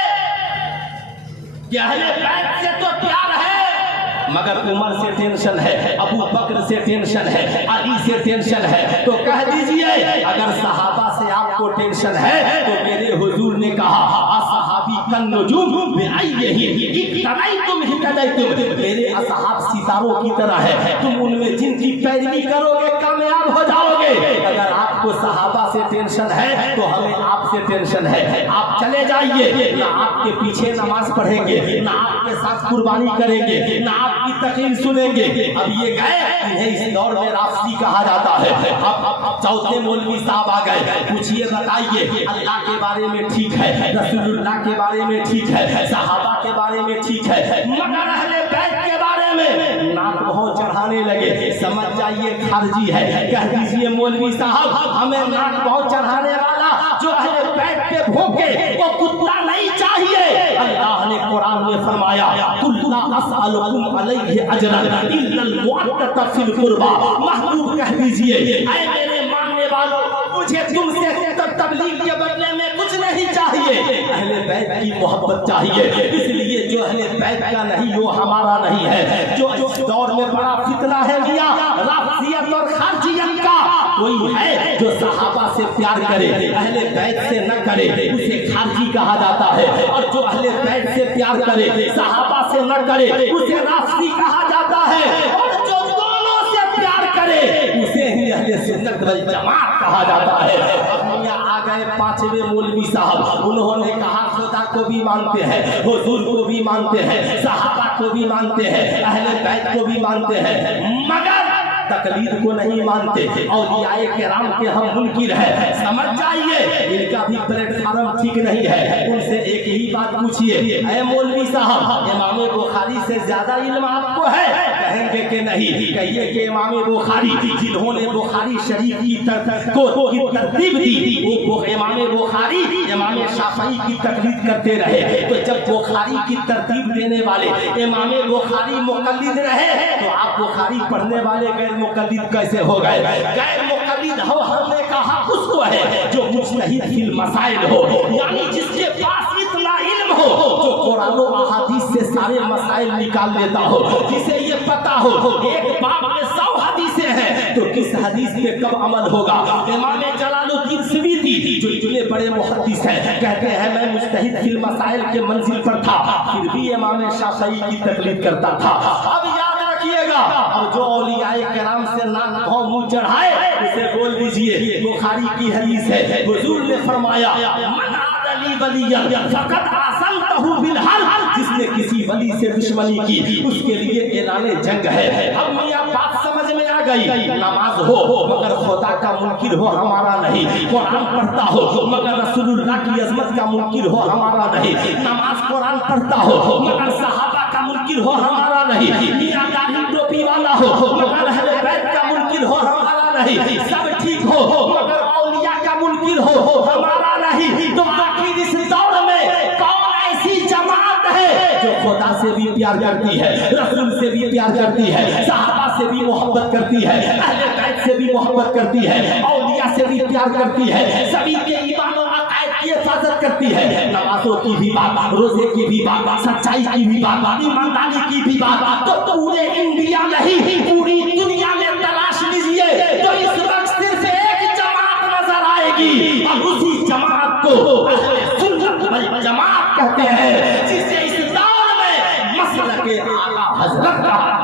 کہ اہل بیت سے تو پیار ہے مگر عمر سے ٹینشن ہے، ابو بکر سے ٹینشن ہے، علی سے ٹینشن ہے، تو کہہ دیجئے اگر صحابہ سے آپ کو ٹینشن ہے تو میرے حضور نے کہا اصحابی کن نجوم بأیہم اقتدیتم اہتدیتم، میرے اصحاب ستاروں کی طرح ہے، تم ان میں جن کی پیروی کرو گے کامیاب ہو جاؤ گے۔ اگر آپ کو صحابہ سے ٹینشن ہے تو ہمیں آپ سے ٹینشن ہے، آپ چلے جائیے، نہ آپ کے پیچھے نماز پڑھیں گے، نہ آپ کے ساتھ قربانی کریں گے، نہ آپ کی تقریر سنیں گے۔ اب یہ گئے انہیں اس دور میں رافضی کہا جاتا ہے۔ اب چوتھے مولوی صاحب آ گئے، پوچھئے بتائیے اللہ کے بارے میں ٹھیک ہے، رسول اللہ کے بارے میں ٹھیک ہے، صحابہ کے بارے میں ٹھیک ہے، مگر اہل بیت کے بارے میں ناک بہت چڑھانے لگے، سمجھ جائیے خارجی ہے۔ کہہ دیجئے مولوی صاحب ہمیں ناک بہت چڑھانے والا جو اہل بیت پہ بھونکے وہ کتا نہیں چاہیے۔ اللہ نے قرآن میں فرمایا قُلْ لَا أَسْأَلُكُمْ عَلَيْهِ أَجْرًا إِلَّا الْمَوَدَّةَ فِي الْقُرْبَى، محبوب کہہ دیجئے اے میرے ماننے والوں مجھے تم سے تبلیغ کے بدلے میں کچھ نہیں چاہیے، اہل بیت کی محبت چاہیے، اس لیے جو اہل بیت کا نہیں وہ ہمارا نہیں ہے۔ جو اس دور میں بڑا فتنہ ہے گیا رافضیت اور خارجیت کا، کوئی ہے جو صحابہ سے پیار کرے اہل بیت سے نہ کرے اسے خارجی کہا جاتا ہے، اور جو اہل بیت سے پیار کرے صحابہ سے نہ کرے اسے رافضی کہا جاتا ہے، اور جو دونوں سے پیار کرے اسے ہی اہل سنت والجماعت کہا جاتا ہے۔ اب میاں آ گئے پانچویں مولوی صاحب، انہوں نے کہا خدا کو بھی مانتے ہیں، حضور کو بھی مانتے ہیں، صحابہ کو بھی مانتے ہیں، اہل بیت کو بھی مانتے ہیں، مگر تقلید کو نہیں مانتے، اولیاء کرام کے ہم منکر ہیں۔ سمجھ جائیے ان کا بھی پلیٹ فارم ٹھیک نہیں ہے۔ ان سے ایک ہی بات پوچھئے اے مولوی صاحب امام بخاری سے زیادہ علم آپ کو ہے؟ کہیں گے کہ نہیں، کہیے کہ امام بخاری جنہوں نے بخاری شریف کی ترتیب دی وہ امام بخاری امام شافعی کی تقلید کرتے رہے، تو جب بخاری کی ترتیب دینے والے امام بخاری مقلد رہے تو آپ بخاری پڑھنے والے غیر مقلد کیسے ہو گئے؟ غیر مقلد ہو ہم نے کہا اس کو ہے جو مجتہد فی المسائل ہو، یعنی جس کے پاس اتنا علم ہو جو قرآن و احادیث سے سارے مسائل نکال لیتا ہو، جسے یہ پتا ہو ایک باب میں 100 حدیثیں ہیں تو کس حدیث پہ کب عمل ہوگا؟ امام جلال الدین سویتی جو اتنے بڑے محدث ہیں کہتے ہیں میں مجتہد فی المسائل کے منزل پر تھا پھر بھی امام شافعی کی تقلید کرتا تھا۔ اب یاد رکھیے گا، اور جو اولیاء کرام سے ناک بھاؤ منہ چڑھائے اسے بول دیجئے، بخاری کی حدیث ہے، حضور نے فرمایا من عاد لی ولیا فقد آذنتہ بالحرب، جس نے کسی ولی سے دشمنی کی اس کے لیے اعلان جنگ ہے۔ اب میاں بات سمجھ میں آ گئی، نماز ہو مگر خدا کا منکر ہو ہمارا نہیں، قرآن پڑھتا ہو مگر رسول اللہ کی عظمت کا منکر ہو ہمارا نہیں، نماز قرآن پڑھتا ہو مگر صحابہ کا منکر ہو ہمارا نہیں، میاں داڑھی ٹوپی والا ہو مگر اہل بیت کا منکر ہو ہمارا نہیں، سب ٹھیک ہو مگر اولیاء کا منکر ہو ہمارا نہیں۔ تو آخر اس دور میں کون ایسی جماعت ہے جو خدا سے بھی پیار کرتی ہے، رسول سے بھی پیار کرتی ہے، صحابہ سے بھی محبت کرتی ہے، اہل بیت سے بھی محبت کرتی ہے، اولیاء سے بھی پیار کرتی ہے، سبھی کے ایمان و عقائد کی حفاظت کرتی ہے، نمازوں کی بھی بات، روزے کی بھی بات، سچائی کی بھی بات، ایمانداری کی بھی بات، تو پورے انڈیا نہیں پوری دنیا میں تلاش لیجئے تو اس وقت صرف ایک جماعت نظر آئے گی، اور اسی جماعت کو اہل سنت والجماعت کہتے ہیں، جسے اس دور میں مسلک اعلیٰ حضرت کہا۔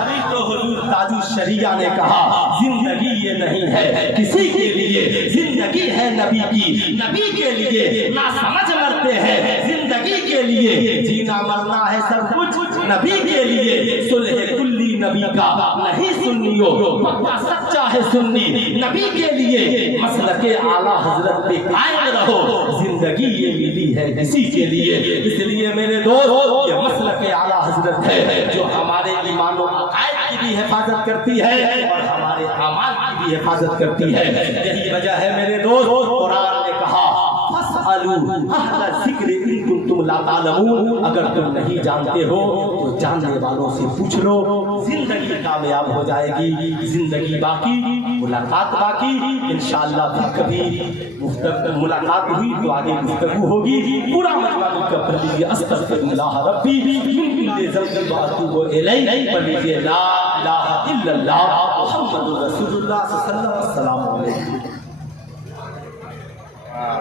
ابھی تو حضور تاج الشریعہ نے کہا زندگی یہ نہیں ہے کسی کے لیے، زندگی ہے نبی کی، نبی کے لیے نہ سمجھ مرتے ہیں، زندگی کے لیے جینا مرنا ہے سب کچھ نبی کے لیے، صلح کلی نبی کا نہیں سنیو پکا سچا ہے سنی نبی کے لیے، مسلک اعلیٰ حضرت پہ قائم رہو، زندگی یہ ملی ہے کسی کے لیے۔ اس لیے میرے دوست یہ مسلک اعلیٰ حضرت ہے جو ہمارے ایمان و عقائد کی بھی حفاظت کرتی ہے اور ہمارے اعمال کی بھی حفاظت کرتی ہے۔ یہی وجہ ہے میرے دوست قرآن نے کہا فاسألوا اہل الذکر ان کنتم لا تعلمون، اگر تم نہیں جانتے ہو تو جاننے والوں سے پوچھ لو۔ زندگی کامیاب ہو جائے گی، زندگی باقی، ملاقات باقی، انشاءاللہ پھر کبھی ملاقات ہوئی تو آگے گفتگو ہوگی۔ پورا مجمع مل کر پڑھ لیجیے استغفر اللہ ربی من کل ذنب واتوب الیہ، پڑھ لیجیے لا الہ الا اللہ محمد رسول اللہ صلی اللہ علیہ وسلم۔ السلام علیکم۔